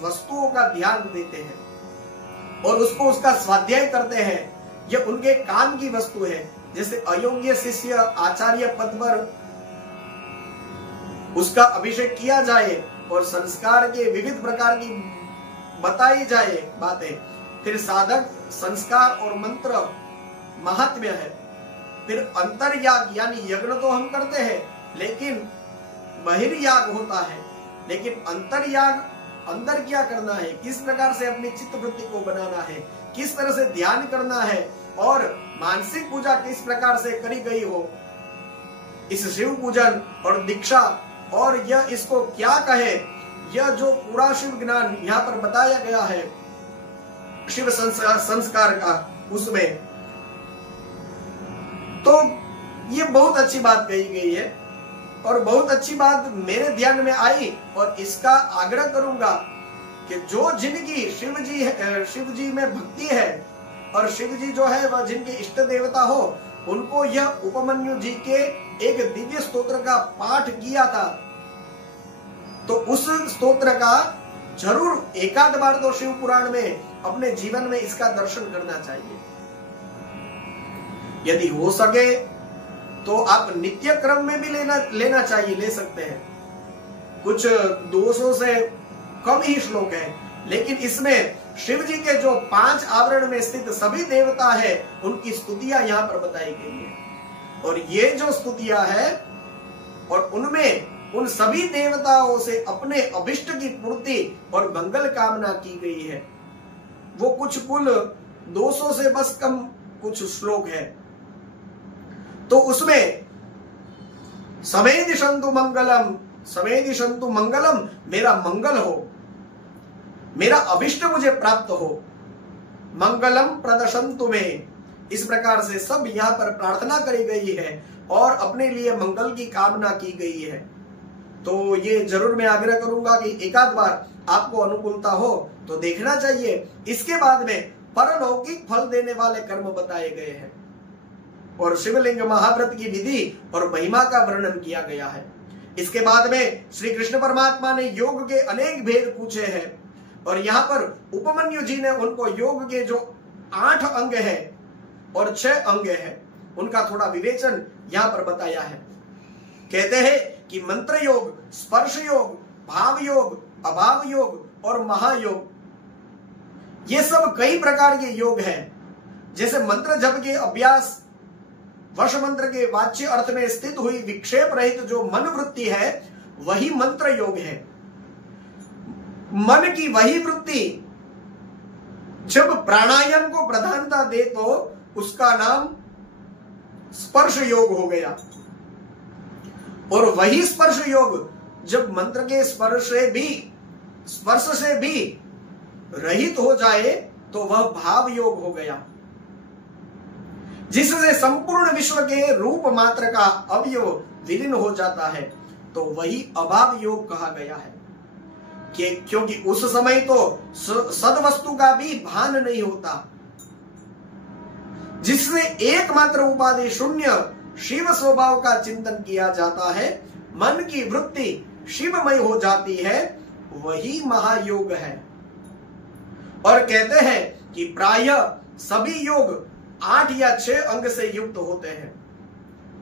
वस्तुओं का ध्यान देते हैं और उसको उसका स्वाध्याय करते हैं। यह उनके काम की वस्तु है। जैसे अयोग्य शिष्य आचार्य पद पर उसका अभिषेक किया जाए और संस्कार के विविध प्रकार की बताई जाए बातें, फिर साधक संस्कार और मंत्र महात्म्य है, फिर अंतर्याग यानी यज्ञ तो हम करते हैं लेकिन बहिर्याग होता है, लेकिन अंतर्याग अंदर क्या करना है, किस प्रकार से अपनी चित्त वृत्ति को बनाना है, किस तरह से ध्यान करना है और मानसिक पूजा किस प्रकार से करी गई हो, इस शिव पूजन और दीक्षा और यह इसको क्या कहे, यह जो पूरा शिव ज्ञान यहाँ पर बताया गया है शिव संस्कार का, उसमें तो ये बहुत अच्छी बात कही गई है और बहुत अच्छी बात मेरे ध्यान में आई और इसका आग्रह करूंगा कि जो जिनकी शिव जी में भक्ति है और शिव जी जो है वह जिनके इष्ट देवता हो, उनको यह उपमन्यु जी के एक दिव्य स्तोत्र का पाठ किया था तो उस स्तोत्र का जरूर एकाध बार तो शिव पुराण में अपने जीवन में इसका दर्शन करना चाहिए। यदि हो सके तो आप नित्य क्रम में भी लेना चाहिए, ले सकते हैं। कुछ 200 से कम ही श्लोक है, लेकिन इसमें शिव जी के जो 5 आवरण में स्थित सभी देवता है उनकी स्तुतियां यहाँ पर बताई गई है और ये जो स्तुतियां है और उनमें उन सभी देवताओं से अपने अभिष्ट की पूर्ति और मंगल कामना की गई है। वो कुछ कुल 200 से बस कम कुछ श्लोक है। तो उसमें समे दिशन्तु मंगलम, मेरा मंगल हो, मेरा अभिष्ट मुझे प्राप्त हो, मंगलम प्रदशन्तु में, इस प्रकार से सब यहाँ पर प्रार्थना करी गई है और अपने लिए मंगल की कामना की गई है। तो ये जरूर मैं आग्रह करूंगा कि एकाध बार आपको अनुकूलता हो तो देखना चाहिए। इसके बाद में परलौकिक फल देने वाले कर्म बताए गए हैं और शिवलिंग महाव्रत की विधि और महिमा का वर्णन किया गया है। इसके बाद में श्री कृष्ण परमात्मा ने योग के अनेक भेद पूछे हैं और यहाँ पर उपमन्यु जी ने उनको योग के जो 8 अंग है और 6 अंग है उनका थोड़ा विवेचन यहाँ पर बताया है। कहते हैं कि मंत्र योग, स्पर्श योग, भाव योग, अभाव योग और महायोग, ये सब कई प्रकार के योग हैं। जैसे मंत्र जप के अभ्यास, वश मंत्र के वाच्य अर्थ में स्थित हुई विक्षेप रहित जो मन वृत्ति है वही मंत्र योग है। मन की वही वृत्ति जब प्राणायाम को प्रधानता दे तो उसका नाम स्पर्श योग हो गया और वही स्पर्श योग जब मंत्र के स्पर्श से भी रहित हो जाए तो वह भाव योग हो गया, जिससे संपूर्ण विश्व के रूप मात्र का अवयव विलीन हो जाता है। तो वही अभाव योग कहा गया है क्योंकि उस समय तो सद्वस्तु का भी भान नहीं होता, जिससे एकमात्र उपाधि शून्य शिव स्वभाव का चिंतन किया जाता है मन की वृत्ति शिवमय हो जाती है, वही महायोग है। और कहते हैं कि प्रायः सभी योग 8 या 6 अंग से युक्त होते हैं।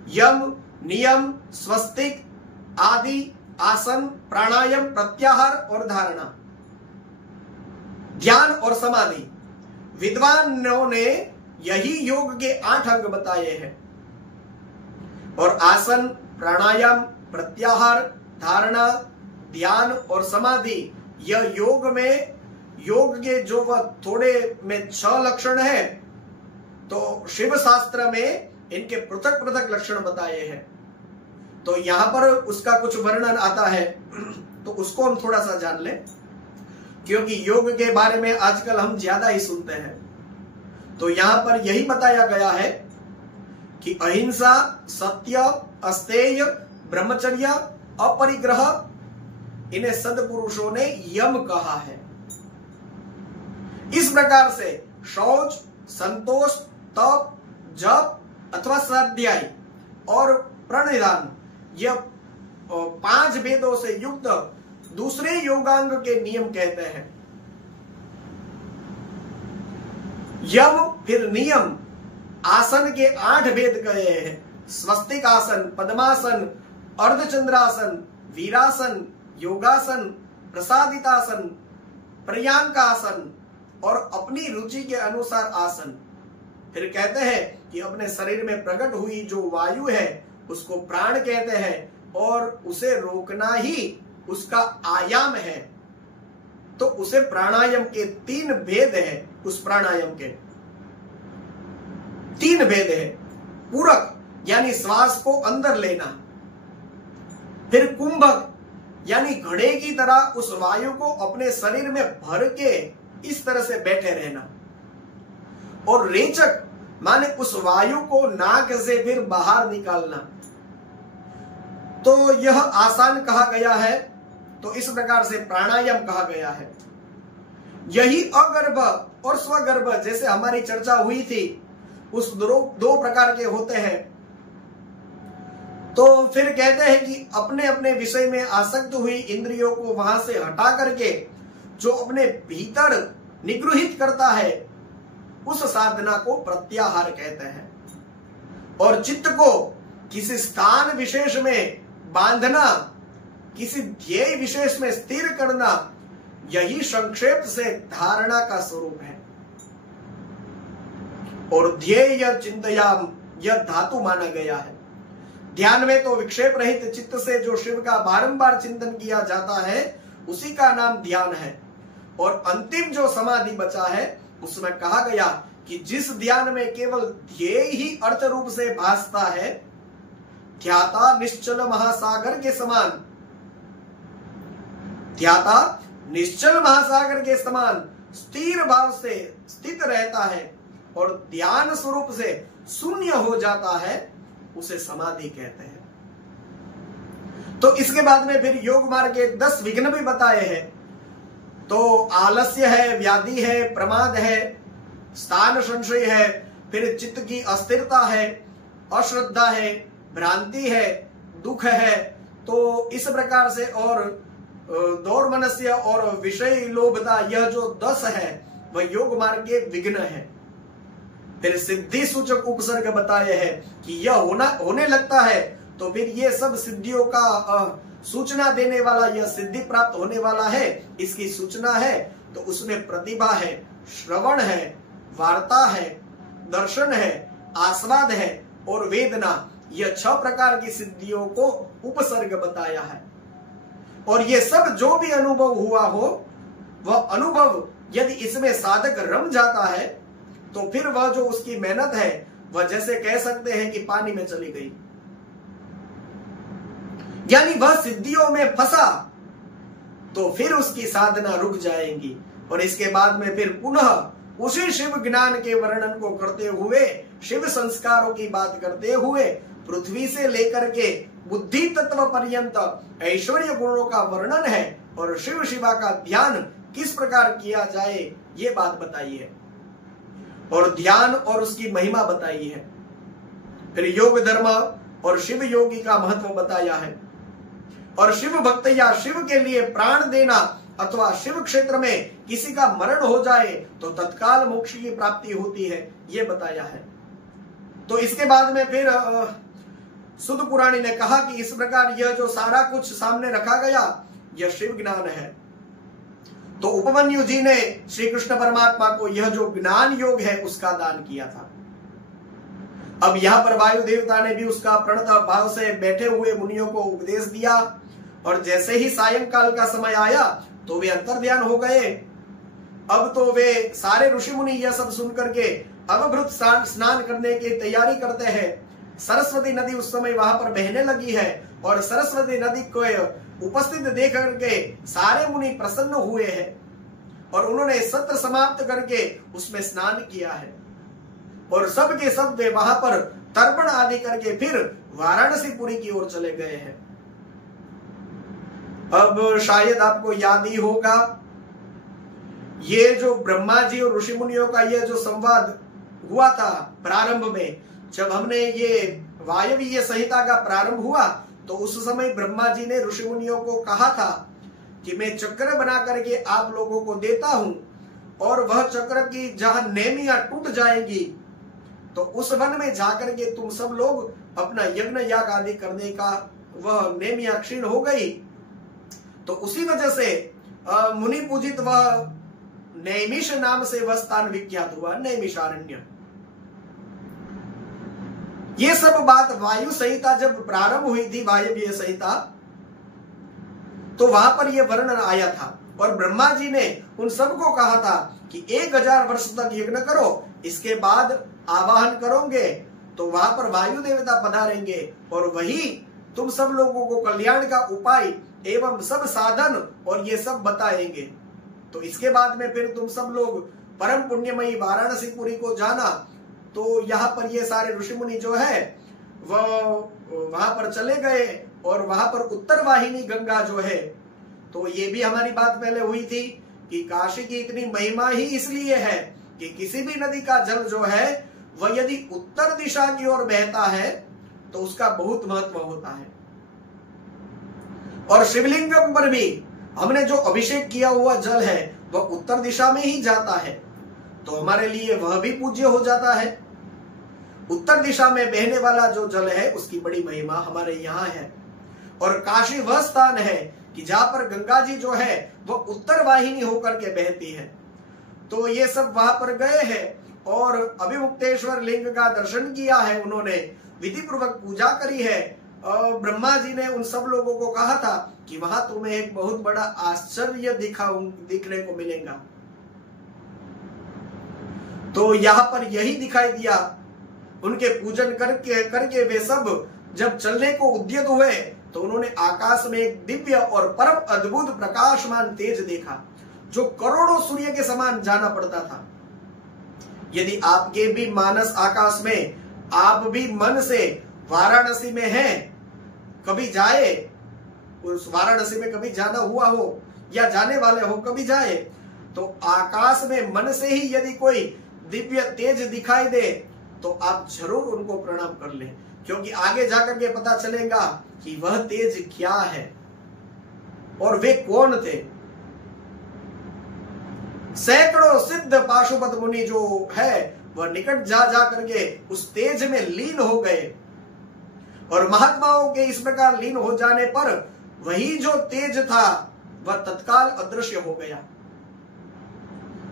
यम, नियम, स्वस्तिक आदि, आसन, प्राणायाम, प्रत्याहार और धारणा, ध्यान और समाधि, विद्वानों ने यही योग के 8 अंग बताए हैं। और आसन, प्राणायाम, प्रत्याहार, धारणा, ध्यान और समाधि, यह योग के जो वह थोड़े में 6 लक्षण है, तो शिव शास्त्र में इनके पृथक पृथक लक्षण बताए हैं। तो यहां पर उसका कुछ वर्णन आता है, तो उसको हम थोड़ा सा जान लें, क्योंकि योग के बारे में आजकल हम ज्यादा ही सुनते हैं। तो यहां पर यही बताया गया है कि अहिंसा, सत्य, अस्तेय, ब्रह्मचर्य, अपरिग्रह, इन्हें सद्पुरुषों ने यम कहा है। इस प्रकार से शौच, संतोष, तप, जप अथवा स्वाध्याय और प्रणिधान, यह 5 वेदों से युक्त दूसरे योगांग के नियम कहते हैं। यम फिर नियम, आसन के 8 भेद कहे हैं। स्वस्तिक आसन, पद्मासन, अर्धचंद्रासन, वीरासन, योगासन, प्रसादितासन, पर्यांकासन और अपनी रुचि के अनुसार आसन। फिर कहते हैं कि अपने शरीर में प्रकट हुई जो वायु है उसको प्राण कहते हैं और उसे रोकना ही उसका आयाम है। तो उसे प्राणायाम के 3 भेद हैं। उस प्राणायाम के 3 भेद है। पूरक यानी श्वास को अंदर लेना, फिर कुंभक यानी घड़े की तरह उस वायु को अपने शरीर में भर के इस तरह से बैठे रहना, और रेचक माने उस वायु को नाक से फिर बाहर निकालना। तो यह आसान कहा गया है, तो इस प्रकार से प्राणायाम कहा गया है। यही अगर्भ और स्वगर्भ जैसे हमारी चर्चा हुई थी, उस 2 प्रकार के होते हैं। तो फिर कहते हैं कि अपने अपने विषय में आसक्त हुई इंद्रियों को वहां से हटा करके जो अपने भीतर निगृहित करता है, उस साधना को प्रत्याहार कहते हैं। और चित्त को किसी स्थान विशेष में बांधना, किसी ध्येय विशेष में स्थिर करना, यही संक्षेप से धारणा का स्वरूप है। और ध्येय चिंतयाम यह धातु माना गया है। ध्यान में तो विक्षेप रहित चित्त से जो शिव का बारंबार चिंतन किया जाता है, उसी का नाम ध्यान है। और अंतिम जो समाधि बचा है, उसमें कहा गया कि जिस ध्यान में केवल ध्येय ही अर्थ रूप से भासता है, ध्याता निश्चल महासागर के समान, ध्याता निश्चल महासागर के समान स्थिर भाव से स्थित रहता है और ध्यान स्वरूप से शून्य हो जाता है, उसे समाधि कहते हैं। तो इसके बाद में फिर योग मार्ग के 10 विघ्न भी बताए हैं। तो आलस्य है, व्याधि है, प्रमाद है, स्थान संशय है, फिर चित्त की अस्थिरता है, अश्रद्धा है, भ्रांति है, दुख है। तो इस प्रकार से और दौर्मनस्य और विषय लोभता, यह जो 10 है वह योग मार्ग के विघ्न है। फिर सिद्धि सूचक उपसर्ग बताए हैं कि यह होने लगता है, तो फिर ये सब सिद्धियों का सूचना देने वाला, यह सिद्धि प्राप्त होने वाला है, इसकी सूचना है। तो उसमें प्रतिभा है, श्रवण है, वार्ता है, दर्शन है, आस्वाद है और वेदना, यह 6 प्रकार की सिद्धियों को उपसर्ग बताया है। और ये सब जो भी अनुभव हुआ हो, वह अनुभव यदि इसमें साधक रम जाता है, तो फिर वह जो उसकी मेहनत है, वह जैसे कह सकते हैं कि पानी में चली गई, यानी वह सिद्धियों में फंसा, तो फिर उसकी साधना रुक जाएगी। और इसके बाद में फिर पुनः उसी शिव ज्ञान के वर्णन को करते हुए, शिव संस्कारों की बात करते हुए, पृथ्वी से लेकर के बुद्धि तत्व पर्यंत ऐश्वर्य गुणों का वर्णन है और शिव शिवा का ध्यान किस प्रकार किया जाए, ये बात बताई है। और ध्यान और उसकी महिमा बताई है। फिर योग धर्म और शिव योगी का महत्व बताया है। और शिव भक्त या शिव के लिए प्राण देना अथवा शिव क्षेत्र में किसी का मरण हो जाए तो तत्काल मोक्ष की प्राप्ति होती है, ये बताया है। तो इसके बाद में फिर सुद पुराणी ने कहा कि इस प्रकार यह जो सारा कुछ सामने रखा गया यह शिव ज्ञान है। तो उपमन्यु जी ने श्री कृष्ण परमात्मा को यह जो ज्ञान योग है उसका दान किया था। अब यहां पर वायु देवता ने भी उसका प्रणत भाव से बैठे हुए मुनियों को उपदेश दिया और जैसे ही सायंकाल का समय आया तो वे अंतर्ध्यान हो गए। अब तो वे सारे ऋषि मुनि यह सब सुन करके अवभृत स्नान करने की तैयारी करते हैं। सरस्वती नदी उस समय वहां पर बहने लगी है और सरस्वती नदी को उपस्थित देख करके सारे मुनि प्रसन्न हुए हैं और उन्होंने सत्र समाप्त करके उसमें स्नान किया है और सब के सब वे वहां पर तर्पण आदि करके फिर वाराणसीपुरी की ओर चले गए हैं। अब शायद आपको याद ही होगा ये जो ब्रह्मा जी और ऋषि मुनियों का ये जो संवाद हुआ था प्रारंभ में, जब हमने ये वायवीय संहिता का प्रारंभ हुआ तो उस समय ब्रह्मा जी ने ऋषि मुनियों को कहा था कि मैं चक्र बना करके आप लोगों को देता हूं और वह चक्र की जहां नेमियां टूट जाएंगी तो उस वन में जाकर के तुम सब लोग अपना यज्ञ याग आदि करने का वह नेमियां क्षीण हो गई। तो उसी वजह से मुनि पूजित वह नैमिष नाम से वह स्थान विख्यात हुआ, नैमिषारण्य। ये सब बात वायु संहिता जब प्रारंभ हुई थी, वायव्य संहिता, तो वहां पर यह वर्णन आया था और ब्रह्मा जी ने उन सबको कहा था कि 1000 वर्ष तक यज्ञ करो, इसके बाद आवाहन करोगे तो वहां पर वायु देवता पधारेंगे और वही तुम सब लोगों को कल्याण का उपाय एवं सब साधन और ये सब बताएंगे। तो इसके बाद में फिर तुम सब लोग परम पुण्यमयी वाराणसीपुरी को जाना। तो यहाँ पर ये सारे ऋषि मुनि जो है वह वहां पर चले गए और वहां पर उत्तर वाहिनी गंगा जो है, तो ये भी हमारी बात पहले हुई थी कि काशी की इतनी महिमा ही इसलिए है कि किसी भी नदी का जल जो है वह यदि उत्तर दिशा की ओर बहता है तो उसका बहुत महत्व होता है। और शिवलिंगम पर भी हमने जो अभिषेक किया हुआ जल है वह उत्तर दिशा में ही जाता है, तो हमारे लिए वह भी पूज्य हो जाता है। उत्तर दिशा में बहने वाला जो जल है उसकी बड़ी महिमा हमारे यहाँ है। और काशी वह स्थान है कि जहां पर गंगा जी जो है वह उत्तर वाहिनी होकर के बहती है। तो ये सब वहां पर गए हैं और अभिमुक्तेश्वर लिंग का दर्शन किया है, उन्होंने विधि पूर्वक पूजा करी है। और ब्रह्मा जी ने उन सब लोगों को कहा था कि वहां तुम्हें एक बहुत बड़ा आश्चर्य दिखने को मिलेगा। तो यहाँ पर यही दिखाई दिया। उनके पूजन करके वे सब जब चलने को उद्यत हुए तो उन्होंने आकाश में एक दिव्य और परम अद्भुत प्रकाशमान तेज देखा जो करोड़ों सूर्य के समान जाना पड़ता था। यदि आपके भी मानस आकाश में आप भी मन से वाराणसी में हैं, कभी जाए, उस वाराणसी में कभी जाना हुआ हो या जाने वाले हो कभी जाए, तो आकाश में मन से ही यदि कोई दिव्य तेज दिखाई दे तो आप जरूर उनको प्रणाम कर लें, क्योंकि आगे जाकर के पता चलेगा कि वह तेज क्या है और वे कौन थे। सैकड़ों सिद्ध पाशुपत मुनि जो है वह निकट जा करके उस तेज में लीन हो गए और महात्माओं के इस प्रकार लीन हो जाने पर वही जो तेज था वह तत्काल अदृश्य हो गया।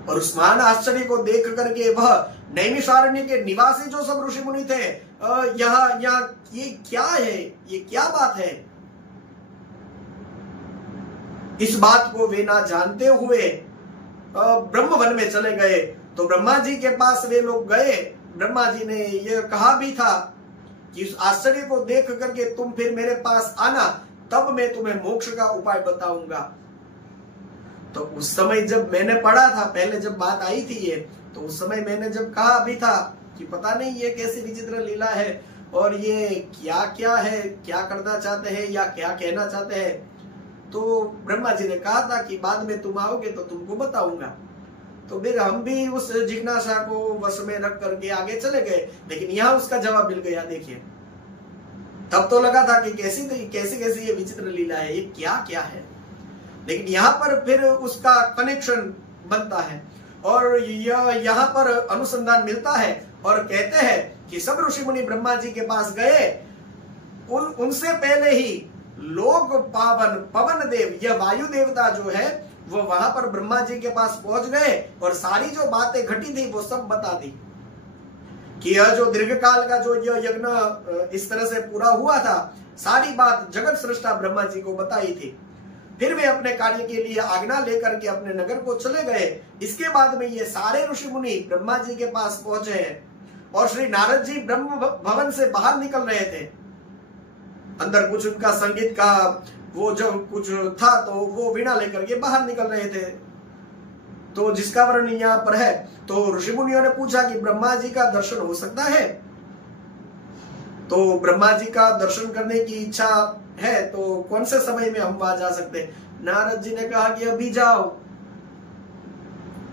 और उस महान आश्चर्य को देख करके वह नैमिषारण्य के निवासी जो सब ऋषि मुनि थे, यहाँ ये क्या है, ये क्या बात है, इस बात को वे ना जानते हुए ब्रह्म वन में चले गए। तो ब्रह्मा जी के पास वे लोग गए। ब्रह्मा जी ने यह कहा भी था कि इस आश्चर्य को देख करके तुम फिर मेरे पास आना, तब मैं तुम्हें मोक्ष का उपाय बताऊंगा। तो उस समय जब मैंने पढ़ा था, पहले जब बात आई थी ये, तो उस समय मैंने जब कहा भी था कि पता नहीं ये कैसी विचित्र लीला है और ये क्या क्या है, क्या करना चाहते हैं या क्या कहना चाहते हैं। तो ब्रह्मा जी ने कहा था कि बाद में तुम आओगे तो तुमको बताऊंगा। तो फिर हम भी उस जिज्ञासा को वश में रख करके आगे चले गए, लेकिन यहाँ उसका जवाब मिल गया। देखिए तब तो लगा था कि कैसी ये विचित्र लीला है, ये क्या क्या है। लेकिन यहाँ पर फिर उसका कनेक्शन बनता है और यहाँ पर अनुसंधान मिलता है और कहते हैं कि सब ऋषि मुनि ब्रह्मा जी के पास गए, उनसे पहले ही लोक पावन पवन देव, यह वायु देवता जो है वो वहां पर ब्रह्मा जी के पास पहुंच गए और सारी जो बातें घटी थी वो सब बता दी कि यह जो दीर्घ काल का जो यह यज्ञ इस तरह से पूरा हुआ था, सारी बात जगत सृष्टा ब्रह्मा जी को बताई थी। फिर वे अपने कार्य के लिए आज्ञा लेकर के अपने नगर को चले गए। इसके बाद में ये सारे ऋषि मुनि ब्रह्मा जी के पास पहुंचे हैं और श्री नारद जी ब्रह्म भवन से बाहर निकल रहे थे। अंदर कुछ उनका संगीत का वो जो कुछ था तो वो वीणा लेकर के बाहर निकल रहे थे, तो जिसका वर्णन यहाँ पर है। तो ऋषि मुनियों ने पूछा कि ब्रह्मा जी का दर्शन हो सकता है? तो ब्रह्मा जी का दर्शन करने की इच्छा है तो कौन से समय में हम वहां जा सकते हैं? नारद जी ने कहा कि अभी जाओ।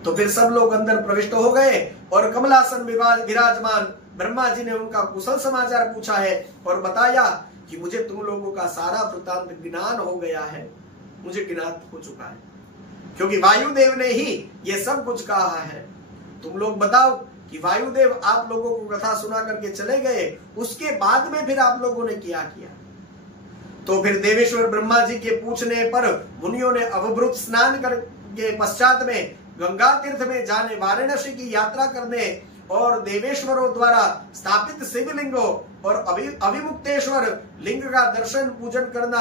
तो फिर सब लोग अंदर प्रविष्ट हो गए और कमलासन विराजमान ब्रह्मा जी ने उनका कुशल समाचार पूछा है और बताया कि मुझे तुम लोगों का सारा वृत्तांत ज्ञान हो गया है, मुझे ज्ञात हो चुका है, क्योंकि वायुदेव ने ही ये सब कुछ कहा है। तुम लोग बताओ कि वायुदेव आप लोगों को कथा सुना करके चले गए, उसके बाद में फिर आप लोगों ने क्या किया? तो फिर देवेश्वर ब्रह्मा जी के पूछने पर मुनियों ने अवभृत स्नान के पश्चात में गंगा तीर्थ में जाने, वाराणसी की यात्रा करने और देवेश्वरों द्वारा स्थापित शिवलिंगों और अभिमुक्तेश्वर लिंग का दर्शन पूजन करना,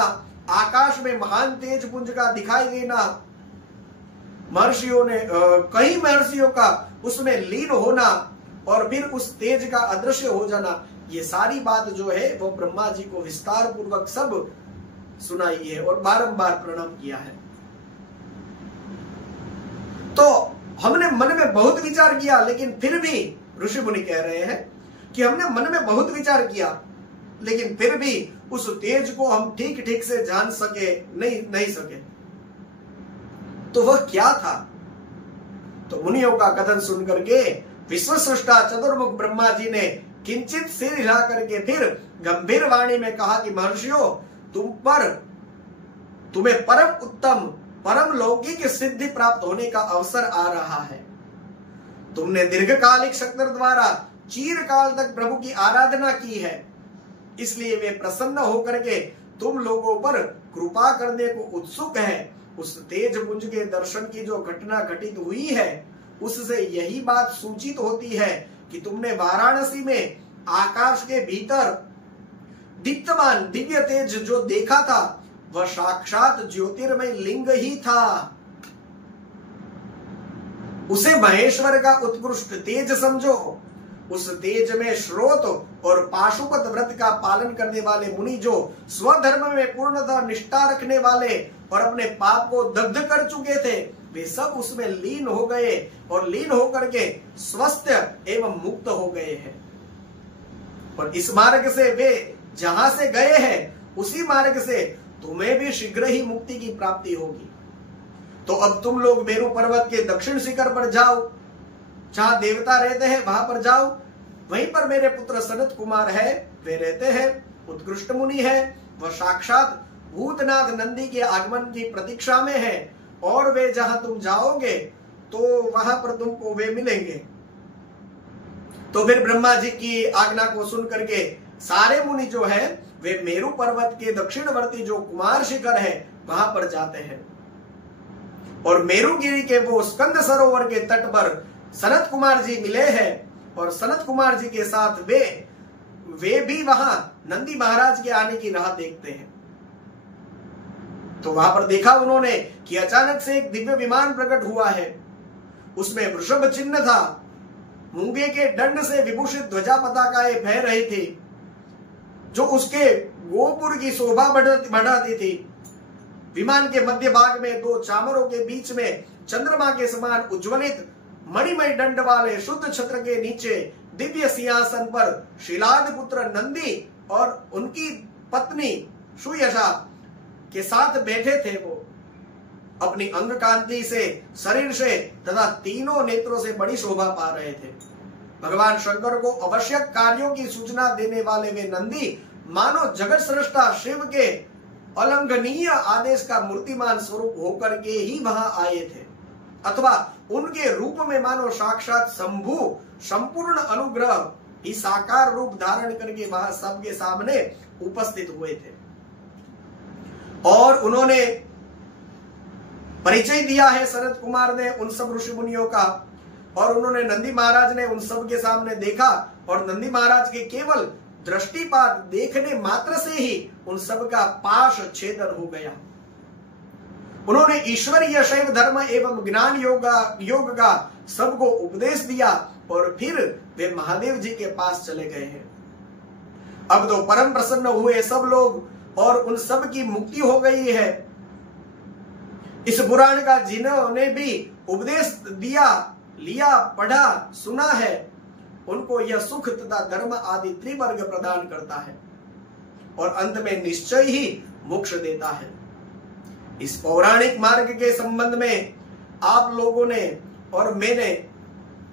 आकाश में महान तेज पुंज का दिखाई देना, महर्षियों ने कई महर्षियों का उसमें लीन होना और फिर उस तेज का अदृश्य हो जाना, ये सारी बात जो है वो ब्रह्मा जी को विस्तार पूर्वक सब सुनाई है और बारंबार प्रणाम किया है। तो हमने मन में बहुत विचार किया, लेकिन फिर भी ऋषि मुनि कह रहे हैं कि हमने मन में बहुत विचार किया, लेकिन फिर भी उस तेज को हम ठीक ठीक से जान सके नहीं सके। तो वह क्या था? तो मुनियों का कथन सुन करके विश्व सृष्टा चतुर्मुख ब्रह्मा जी ने किंचित सिर हिला करके फिर गंभीर वाणी में कहा कि महर्षियों, तुम्हें परम उत्तम परम लौकिक सिद्धि प्राप्त होने का अवसर आ रहा है। तुमने दीर्घकालिक शक्ति द्वारा चीरकाल तक प्रभु की आराधना की है, इसलिए वे प्रसन्न होकर के तुम लोगों पर कृपा करने को उत्सुक है। उस तेज पुंज के दर्शन की जो घटना घटित हुई है, उससे यही बात सूचित होती है कि तुमने वाराणसी में आकाश के भीतर दीप्तमान दिव्य तेज जो देखा था वह साक्षात ज्योतिर्मय लिंग ही था। उसे महेश्वर का उत्कृष्ट तेज समझो। उस तेज में श्रोत और पाशुपत व्रत का पालन करने वाले मुनि जो स्वधर्म में पूर्णतः निष्ठा रखने वाले और अपने पाप को दग्ध कर चुके थे, वे सब उसमें लीन हो गए और लीन होकर के स्वस्थ एवं मुक्त हो गए हैं। और इस मार्ग से वे जहां से गए हैं उसी मार्ग से तुम्हें भी शीघ्र ही मुक्ति की प्राप्ति होगी। तो अब तुम लोग मेरू पर्वत के दक्षिण शिखर पर जाओ, जहां देवता रहते हैं वहां पर जाओ। वहीं पर मेरे पुत्र सनत कुमार है, वे रहते हैं। उत्कृष्ट मुनि है, वह साक्षात भूतनाथ नंदी के आगमन की प्रतीक्षा में है और वे जहां तुम जाओगे तो वहां पर तुमको वे मिलेंगे। तो फिर ब्रह्मा जी की आज्ञा को सुन करके सारे मुनि जो है वे मेरू पर्वत के दक्षिणवर्ती जो कुमार शिखर है वहां पर जाते हैं और मेरुगिरी के वो स्कंद सरोवर के तट पर सनत कुमार जी मिले हैं और सनत कुमार जी के साथ वे भी वहां नंदी महाराज के आने की राह देखते हैं। तो वहां पर देखा उन्होंने कि अचानक से एक दिव्य विमान प्रकट हुआ है, उसमें वृषभ चिन्ह था, मूंगे के दंड से विभूषित ध्वजा पताकाएं बह रही थी जो उसके गोपुर की शोभा बढ़ाती थी। विमान के मध्य भाग में दो चामरों के बीच में चंद्रमा के समान उज्ज्वलित मणिमय दंड वाले शुद्ध छत्र के नीचे दिव्य सिंहासन पर शिलाद पुत्र नंदी और उनकी पत्नी सुयशा के साथ बैठे थे। वो अपनी अंग कांति से, शरीर से तथा तीनों नेत्रों से बड़ी शोभा पा रहे थे। भगवान शंकर को आवश्यक कार्यों की सूचना देने वाले वे नंदी मानो जगत सृष्टा शिव के अलंघनीय आदेश का मूर्तिमान स्वरूप होकर के ही वहां आए थे, अथवा उनके रूप में मानो साक्षात शंभु संपूर्ण अनुग्रह ही साकार रूप धारण करके वहां सबके सामने उपस्थित हुए थे। और उन्होंने परिचय दिया है शरद कुमार ने उन सब ऋषि मुनियों का, और उन्होंने नंदी महाराज ने उन सब के सामने देखा, और नंदी महाराज के केवल दृष्टिपात देखने मात्र से ही उन सब का पाश छेदन हो गया। उन्होंने ईश्वरीय शैव धर्म एवं ज्ञान योग का सबको उपदेश दिया, और फिर वे महादेव जी के पास चले गए हैं। अब तो परम प्रसन्न हुए सब लोग, और उन सब की मुक्ति हो गई है। इस पुराण का जिन्होंने भी उपदेश दिया, लिया, पढ़ा, सुना है, उनको यह सुख तथा धर्म आदि त्रिवर्ग प्रदान करता है, और अंत में निश्चय ही मोक्ष देता है। इस पौराणिक मार्ग के संबंध में आप लोगों ने और मैंने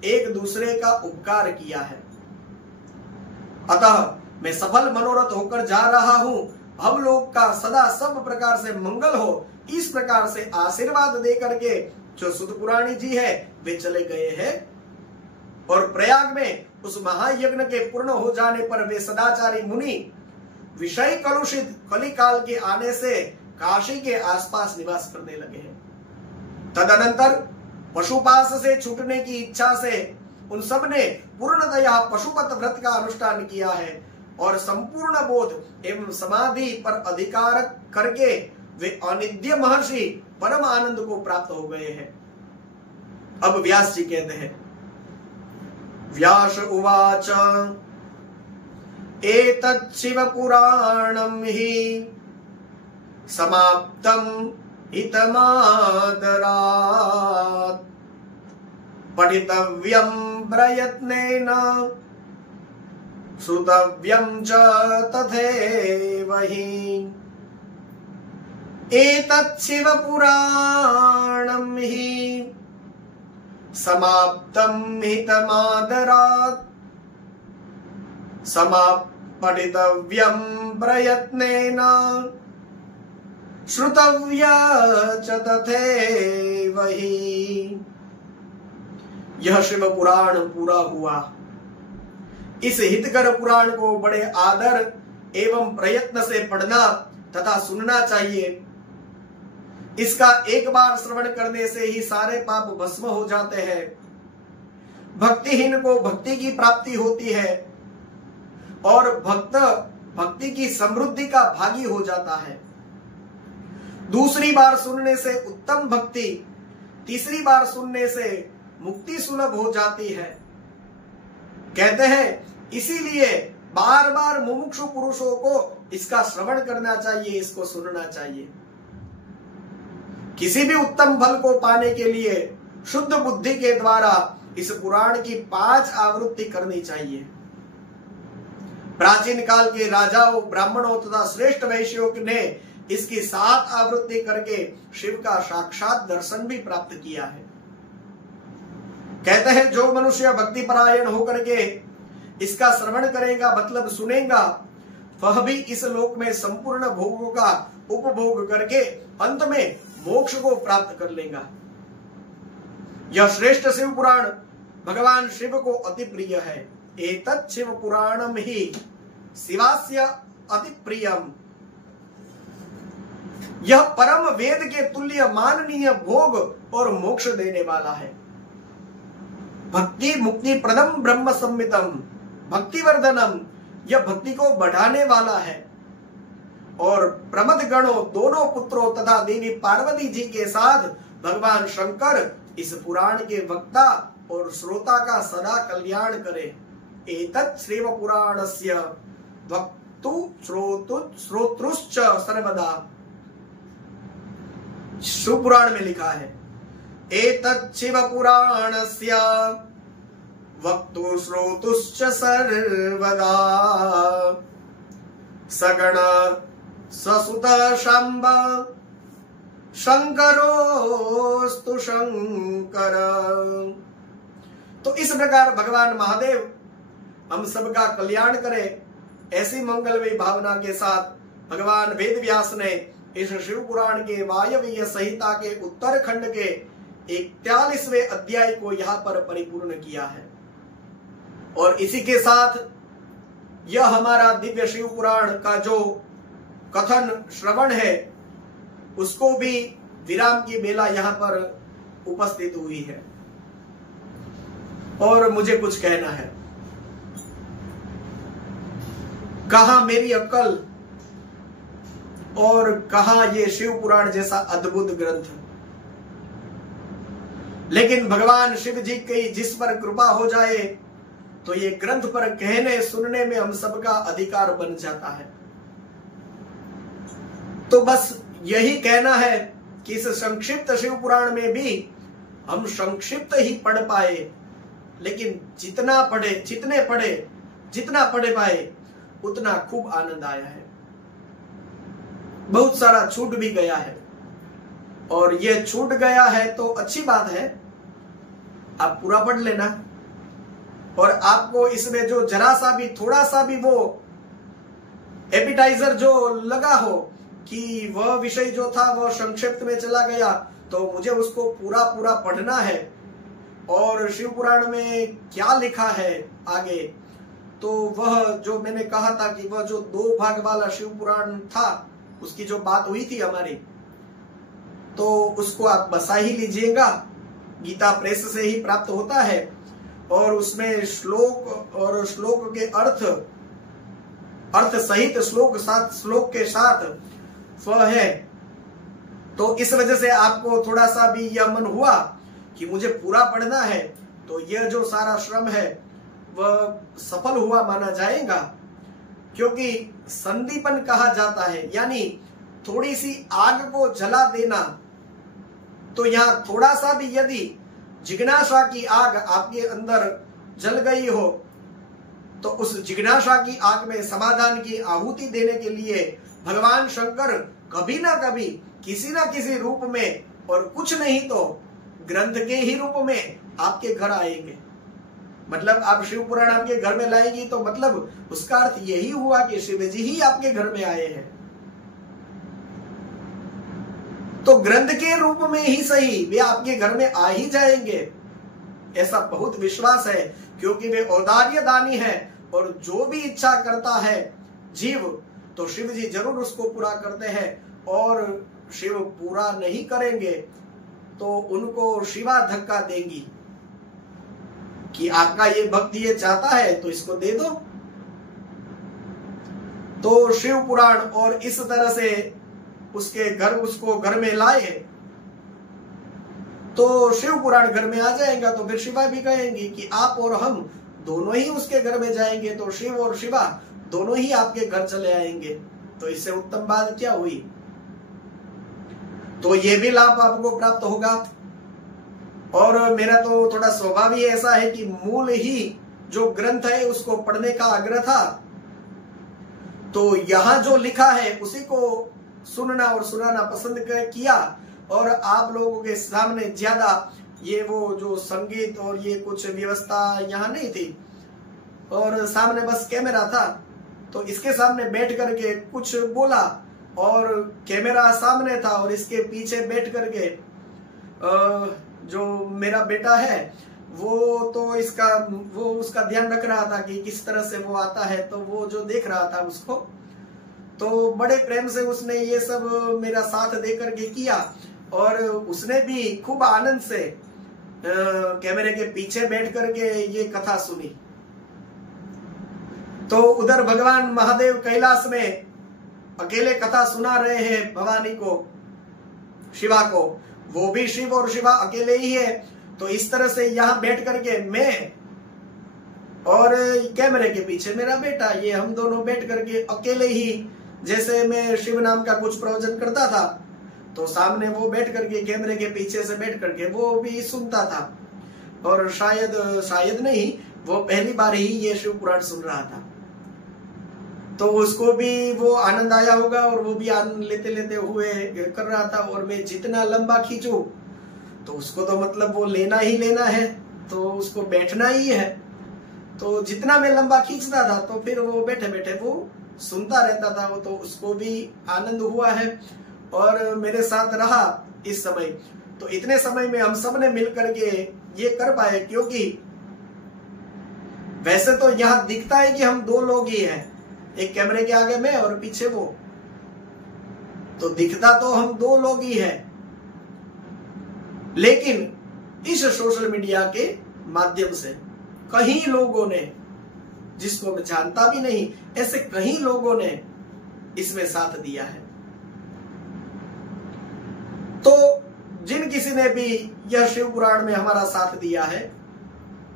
एक दूसरे का उपकार किया है, अतः मैं सफल मनोरथ होकर जा रहा हूं। हम लोग का सदा सब प्रकार से मंगल हो, इस प्रकार से आशीर्वाद दे करके जो सुत पुराणी जी है वे चले गए हैं। और प्रयाग में उस महायज्ञ के पूर्ण हो जाने पर वे सदाचारी मुनि विषय कलुषित कलिकाल के आने से काशी के आसपास निवास करने लगे हैं। तदनंतर पशुपास से छूटने की इच्छा से उन सब ने पूर्णतया पशुपत व्रत का अनुष्ठान किया है, और संपूर्ण बोध एवं समाधि पर अधिकार करके वे अनिद्य महर्षि परम आनंद को प्राप्त हो गए हैं। अब व्यास जी कहते हैं, व्यास उवाच एतत् शिव पुराणं हि समाप्तं हितमादरात् पठितव्यं प्रयत्नेन श्रुतव्यं च तथैव हि। एतत् शिव पुराणं हि समाप्तं हितमादरात् पठितव्यं प्रयत्नेन श्रुतव्या च तथैव हि। यह शिव पुराण पूरा हुआ। इस हितकर पुराण को बड़े आदर एवं प्रयत्न से पढ़ना तथा सुनना चाहिए। इसका एक बार श्रवण करने से ही सारे पाप भस्म हो जाते हैं। भक्तिहीन को भक्ति की प्राप्ति होती है, और भक्त भक्ति की समृद्धि का भागी हो जाता है। दूसरी बार सुनने से उत्तम भक्ति, तीसरी बार सुनने से मुक्ति सुलभ हो जाती है। कहते हैं इसीलिए बार बार मुमुक्षु पुरुषों को इसका श्रवण करना चाहिए, इसको सुनना चाहिए। किसी भी उत्तम फल को पाने के लिए शुद्ध बुद्धि के द्वारा इस पुराण की 5 आवृत्ति करनी चाहिए। प्राचीन काल के राजाओं, ब्राह्मणों तथा श्रेष्ठ वैश्यों ने इसकी 7 आवृत्ति करके शिव का साक्षात दर्शन भी प्राप्त किया है। कहते हैं जो मनुष्य भक्ति परायण होकर के इसका श्रवण करेगा, मतलब सुनेगा, वह भी इस लोक में संपूर्ण भोगों का उपभोग करके अंत में मोक्ष को प्राप्त कर लेगा। यह श्रेष्ठ शिव पुराण भगवान शिव को अति प्रिय है। एतत् शिव पुराणम ही शिवास्य अति प्रियम। यह परम वेद के तुल्य माननीय भोग और मोक्ष देने वाला है। भक्ति मुक्ति प्रदम ब्रह्म संमितम भक्तिवर्धनम, यह भक्ति को बढ़ाने वाला है। और प्रमद गणों, दोनों पुत्रों तथा देवी पार्वती जी के साथ भगवान शंकर इस पुराण के वक्ता और श्रोता का सदा कल्याण करे। एतत् शिव पुराणस्य वक्तु श्रोतृश्च सर्वदा। शिव पुराण में लिखा है एतत् शिव पुराणस्य वक्तु श्रोतुश्च सर्वदा। सगण ससुत शंभ शंकरोस्तु शंकर। तो इस प्रकार भगवान महादेव हम सबका कल्याण करे, ऐसी मंगलमयी भावना के साथ भगवान वेद व्यास ने इस शिव पुराण के वायव्य संहिता के उत्तर खंड के 41वें अध्याय को यहाँ पर परिपूर्ण किया है। और इसी के साथ यह हमारा दिव्य शिव पुराण का जो कथन श्रवण है उसको भी विराम की बेला यहाँ पर उपस्थित हुई है। और मुझे कुछ कहना है, कहा मेरी अक्ल और कहा ये शिव पुराण जैसा अद्भुत ग्रंथ। लेकिन भगवान शिव जी की जिस पर कृपा हो जाए तो ये ग्रंथ पर कहने सुनने में हम सबका अधिकार बन जाता है। तो बस यही कहना है कि इस संक्षिप्त शिव पुराण में भी हम संक्षिप्त ही पढ़ पाए, लेकिन जितना पढ़े पाए उतना खूब आनंद आया है। बहुत सारा छूट भी गया है, और ये छूट गया है तो अच्छी बात है, आप पूरा पढ़ लेना। और आपको इसमें जो जरा सा भी थोड़ा सा भी वो एपिटाइजर जो लगा हो कि वह विषय जो था वह संक्षिप्त में चला गया, तो मुझे उसको पूरा पढ़ना है और शिव पुराण में क्या लिखा है आगे। तो वह जो मैंने कहा था कि वह जो 2 भाग वाला शिव पुराण था उसकी जो बात हुई थी हमारी, तो उसको आप बसा ही लीजिएगा, गीता प्रेस से ही प्राप्त होता है। और उसमें श्लोक और श्लोक के अर्थ सहित श्लोक के साथ वह है। तो इस वजह से आपको थोड़ा सा भी यह मन हुआ कि मुझे पूरा पढ़ना है, तो यह जो सारा श्रम है वह सफल हुआ माना जाएगा। क्योंकि संदीपन कहा जाता है, यानी थोड़ी सी आग को जला देना। तो यहां थोड़ा सा भी यदि जिज्ञासा की आग आपके अंदर जल गई हो, तो उस जिज्ञासा की आग में समाधान की आहुति देने के लिए भगवान शंकर कभी ना कभी किसी ना किसी रूप में, और कुछ नहीं तो ग्रंथ के ही रूप में आपके घर आएंगे। मतलब आप शिव पुराण आपके घर में लाएंगी तो मतलब उसका अर्थ यही हुआ कि शिव जी ही आपके घर में आए हैं। तो ग्रंथ के रूप में ही सही वे आपके घर में आ ही जाएंगे, ऐसा बहुत विश्वास है। क्योंकि वे औदार्य दानी है, और जो भी इच्छा करता है जीव, तो शिव जी जरूर उसको पूरा करते हैं। और शिव पूरा नहीं करेंगे तो उनको शिवा धक्का देंगी कि आपका ये भक्त ये चाहता है तो इसको दे दो। तो शिव पुराण और इस तरह से उसको घर में लाए तो शिव पुराण घर में आ जाएगा। तो फिर शिवा भी कहेंगी कि आप और हम दोनों ही उसके घर में जाएंगे, तो शिव और शिवा दोनों ही आपके घर चले आएंगे। तो इससे उत्तम बात क्या हुई। तो ये भी लाभ आपको प्राप्त होगा। और मेरा तो थोड़ा स्वभाव ही ऐसा है कि मूल ही जो ग्रंथ है उसको पढ़ने का आग्रह था, तो यहां जो लिखा है उसी को सुनना और सुनाना पसंद किया। और आप लोगों के सामने ज्यादा ये वो जो संगीत और ये कुछ व्यवस्था यहाँ नहीं थी, और सामने बस कैमरा था, तो इसके सामने बैठ करके कुछ बोला, और कैमरा सामने था और इसके पीछे बैठ करके जो मेरा बेटा है वो उसका ध्यान रख रहा था कि किस तरह से वो आता है, तो वो जो देख रहा था उसको, तो बड़े प्रेम से उसने ये सब मेरा साथ दे करके किया। और उसने भी खूब आनंद से कैमरे के पीछे बैठ करके ये कथा सुनी। तो उधर भगवान महादेव कैलाश में अकेले कथा सुना रहे हैं भवानी को, शिवा को, वो भी शिव और शिवा अकेले ही है। तो इस तरह से यहाँ बैठ करके मैं और कैमरे के पीछे मेरा बेटा, ये हम दोनों बैठ करके अकेले ही, जैसे मैं शिव नाम का कुछ प्रवचन करता था तो सामने वो बैठ करके कैमरे के पीछे से बैठ करके वो भी सुनता था। और शायद नहीं, वो पहली बार ही ये शिव पुराण सुन रहा था, तो उसको भी वो आनंद आया होगा और वो भी आनंद लेते लेते हुए कर रहा था। और मैं जितना लंबा खींचूं तो उसको तो मतलब वो लेना ही लेना है, तो उसको बैठना ही है। तो जितना मैं लंबा खींचता था तो फिर वो बैठे बैठे वो सुनता रहता था, वो तो उसको भी आनंद हुआ है और मेरे साथ रहा इस समय। तो इतने समय में हम सब ने मिलकर के ये कर पाए, क्योंकि वैसे तो यहां दिखता है कि हम 2 लोग ही हैं, एक कैमरे के आगे मैं और पीछे वो, तो दिखता तो हम 2 लोग ही हैं, लेकिन इस सोशल मीडिया के माध्यम से कई लोगों ने, जिसको मैं जानता भी नहीं, ऐसे कई लोगों ने इसमें साथ दिया है। तो जिन किसी ने भी यह शिव पुराण में हमारा साथ दिया है,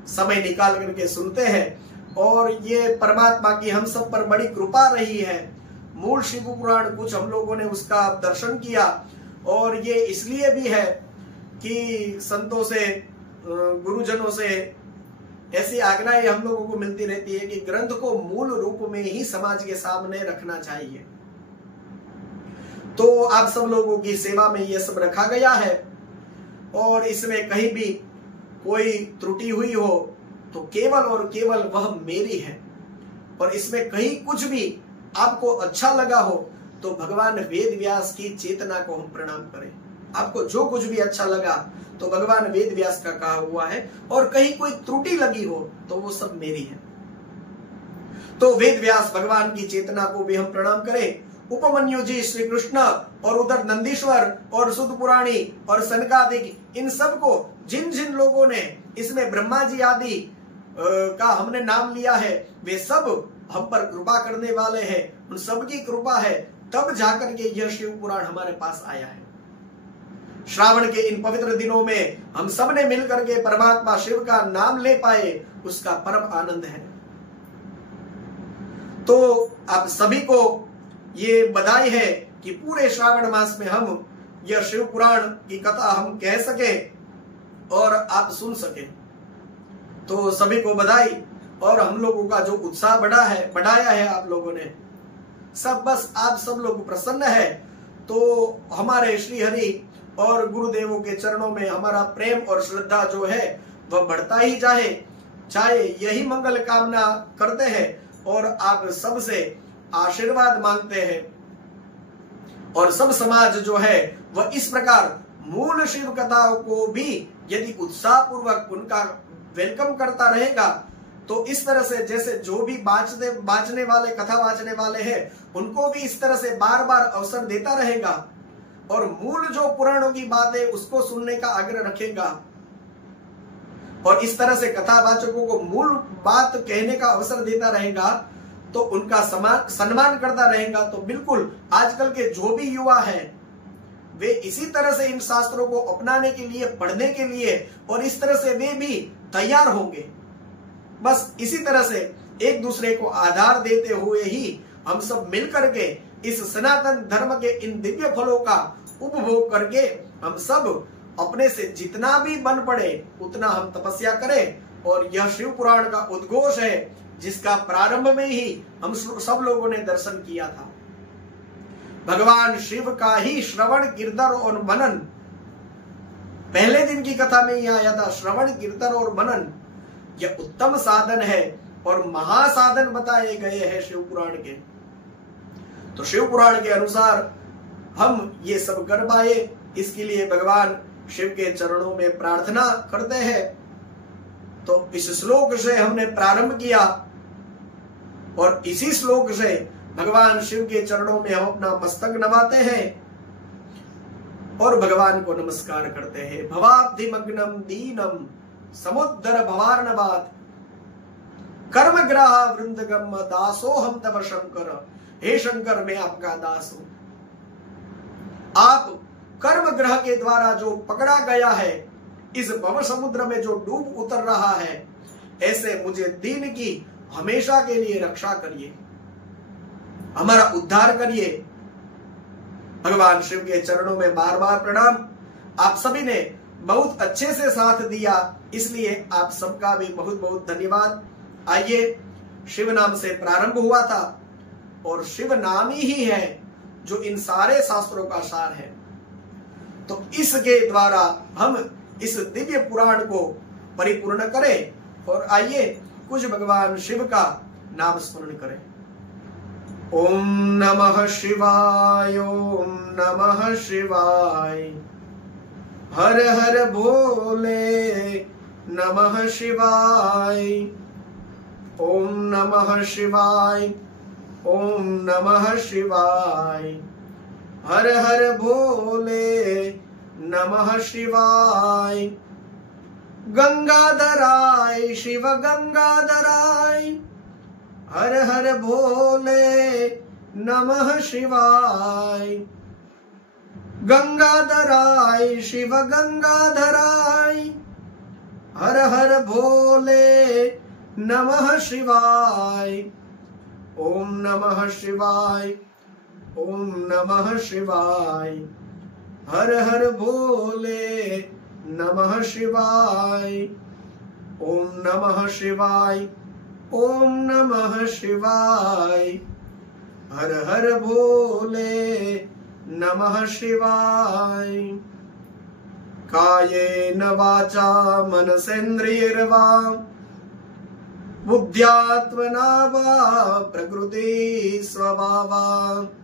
समय निकाल करके सुनते हैं, और ये परमात्मा की हम सब पर बड़ी कृपा रही है। मूल शिव पुराण कुछ हम लोगों ने उसका दर्शन किया, और ये इसलिए भी है कि संतों से, गुरुजनों से ऐसी आज्ञाएं हम लोगों को मिलती रहती है कि ग्रंथ को मूल रूप में ही समाज के सामने रखना चाहिए। तो आप सब लोगों की सेवा में यह सब रखा गया है, और इसमें कहीं भी कोई त्रुटि हुई हो तो केवल और केवल वह मेरी है, और इसमें कहीं कुछ भी आपको अच्छा लगा हो तो भगवान वेद व्यास की चेतना को हम प्रणाम करें। आपको जो कुछ भी अच्छा लगा तो भगवान वेद व्यास का कहा हुआ है, और कहीं कोई त्रुटि लगी हो तो वो सब मेरी है। तो वेद व्यास भगवान की चेतना को भी हम प्रणाम करें। उपमन्यु जी, श्री कृष्ण, और उधर नंदीश्वर और सुद पुराणी और सनकादिक, इन सब को जिन जिन लोगों ने इसमें ब्रह्मा जी आदि का हमने नाम लिया है, वे सब हम पर कृपा करने वाले हैं। उन सब की कृपा है, तब जाकर के यह शिव पुराण हमारे पास आया है। श्रावण के इन पवित्र दिनों में हम सब ने मिलकर के परमात्मा शिव का नाम ले पाए, उसका परम आनंद है। तो आप सभी को ये बधाई है कि पूरे श्रावण मास में हम यह शिव पुराण की कथा हम कह सके और आप सुन सके। तो सभी को बधाई, और हम लोगों का जो उत्साह बढ़ाया है आप लोगों ने, सब बस आप सब लोग प्रसन्न है तो हमारे श्री हरि और गुरुदेवों के चरणों में हमारा प्रेम और श्रद्धा जो है वह बढ़ता ही चाहे यही मंगल कामना करते हैं, और आप सबसे आशीर्वाद मांगते हैं। और सब समाज जो है वह इस प्रकार मूल शिव कथाओं को भी यदि उत्साह पूर्वक उनका वेलकम करता रहेगा, तो इस तरह से जैसे जो भी बाँचने वाले, कथा बाँचने वाले हैं, उनको भी इस तरह से बार बार अवसर देता रहेगा, और मूल जो पुराणों की बात है उसको सुनने का आग्रह रखेगा, और इस तरह से कथा वाचकों को मूल बात कहने का अवसर देता रहेगा, तो उनका सम्मान करता रहेगा। तो बिल्कुल आजकल के जो भी युवा हैं, वे इसी तरह से इन शास्त्रों को अपनाने के लिए, पढ़ने के लिए, और इस तरह से वे भी तैयार होंगे। बस इसी तरह से एक दूसरे को आधार देते हुए ही हम सब मिलकर के इस सनातन धर्म के इन दिव्य फलों का उपभोग करके हम सब अपने से जितना भी बन पड़े उतना हम तपस्या करें। और यह शिव पुराण का उद्घोष है, जिसका प्रारंभ में ही हम सब लोगों ने दर्शन किया था। भगवान शिव का ही श्रवण, कीर्तन और मनन, पहले दिन की कथा में ही आया था। श्रवण, कीर्तन और मनन यह उत्तम साधन है, और महासाधन बताए गए हैं शिव पुराण के। तो शिव पुराण के अनुसार हम ये सब कर पाए, इसके लिए भगवान शिव के चरणों में प्रार्थना करते हैं। तो इस श्लोक से हमने प्रारंभ किया, और इसी श्लोक से भगवान शिव के चरणों में हम अपना मस्तक नवाते हैं और भगवान को नमस्कार करते हैं। भवाब्धिमग्नम दीनम समुद्र भवार्णवात कर्म ग्रह वृंदगम दासो हम तव शंकर। हे शंकर, मैं आपका दास हूं। आप कर्म ग्रह के द्वारा जो पकड़ा गया है, इस भव समुद्र में जो डूब उतर रहा है, ऐसे मुझे दीन की हमेशा के लिए रक्षा करिए, हमारा उद्धार करिए। भगवान शिव के चरणों में बार बार प्रणाम। आप सभी ने बहुत अच्छे से साथ दिया, इसलिए आप सबका भी बहुत बहुत धन्यवाद। आइए, शिव नाम से प्रारंभ हुआ था, और शिव नाम ही है जो इन सारे शास्त्रों का सार है। तो इसके द्वारा हम इस दिव्य पुराण को परिपूर्ण करें। और आइए, कुछ भगवान शिव का नाम स्मरण करें। ओम नमः शिवाय, ओम नमः शिवाय, हर हर भोले नमः शिवाय, ओम नमः शिवाय, ओम नमः शिवाय, हर हर भोले नमः शिवाय। गंगाधराय शिव गंगाधराय, हर हर भोले नमः शिवाय। गंगाधराय शिव गंगाधराय, हर हर भोले नमः शिवाय। ओम नमः शिवाय, ओम नमः शिवाय, हर हर भोले नमः शिवाय। ओम नमः शिवाय, ओम नमः शिवाय, हर हर भोले नमः शिवाय। कायेन वाचा मनसेन्द्रियैर्वा बुद्ध्यात्मना वा प्रकृति स्वभावात्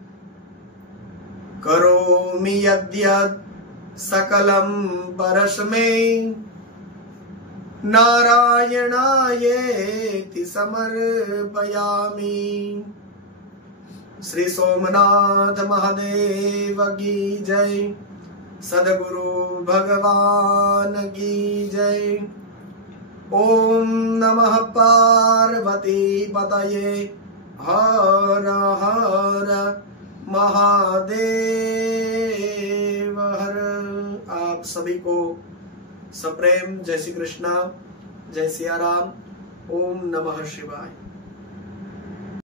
करोमि यद्यत् सकलं परस्मै नारायणायेति समर्पयामि। श्री सोमनाथ महादेव की जय, सद्गुरु भगवान की जय। ओम नमः पार्वती पतये, हर हर महादेव हर। आप सभी को सप्रेम जय श्री कृष्णा, जय सिया राम। ओम नमः शिवाय।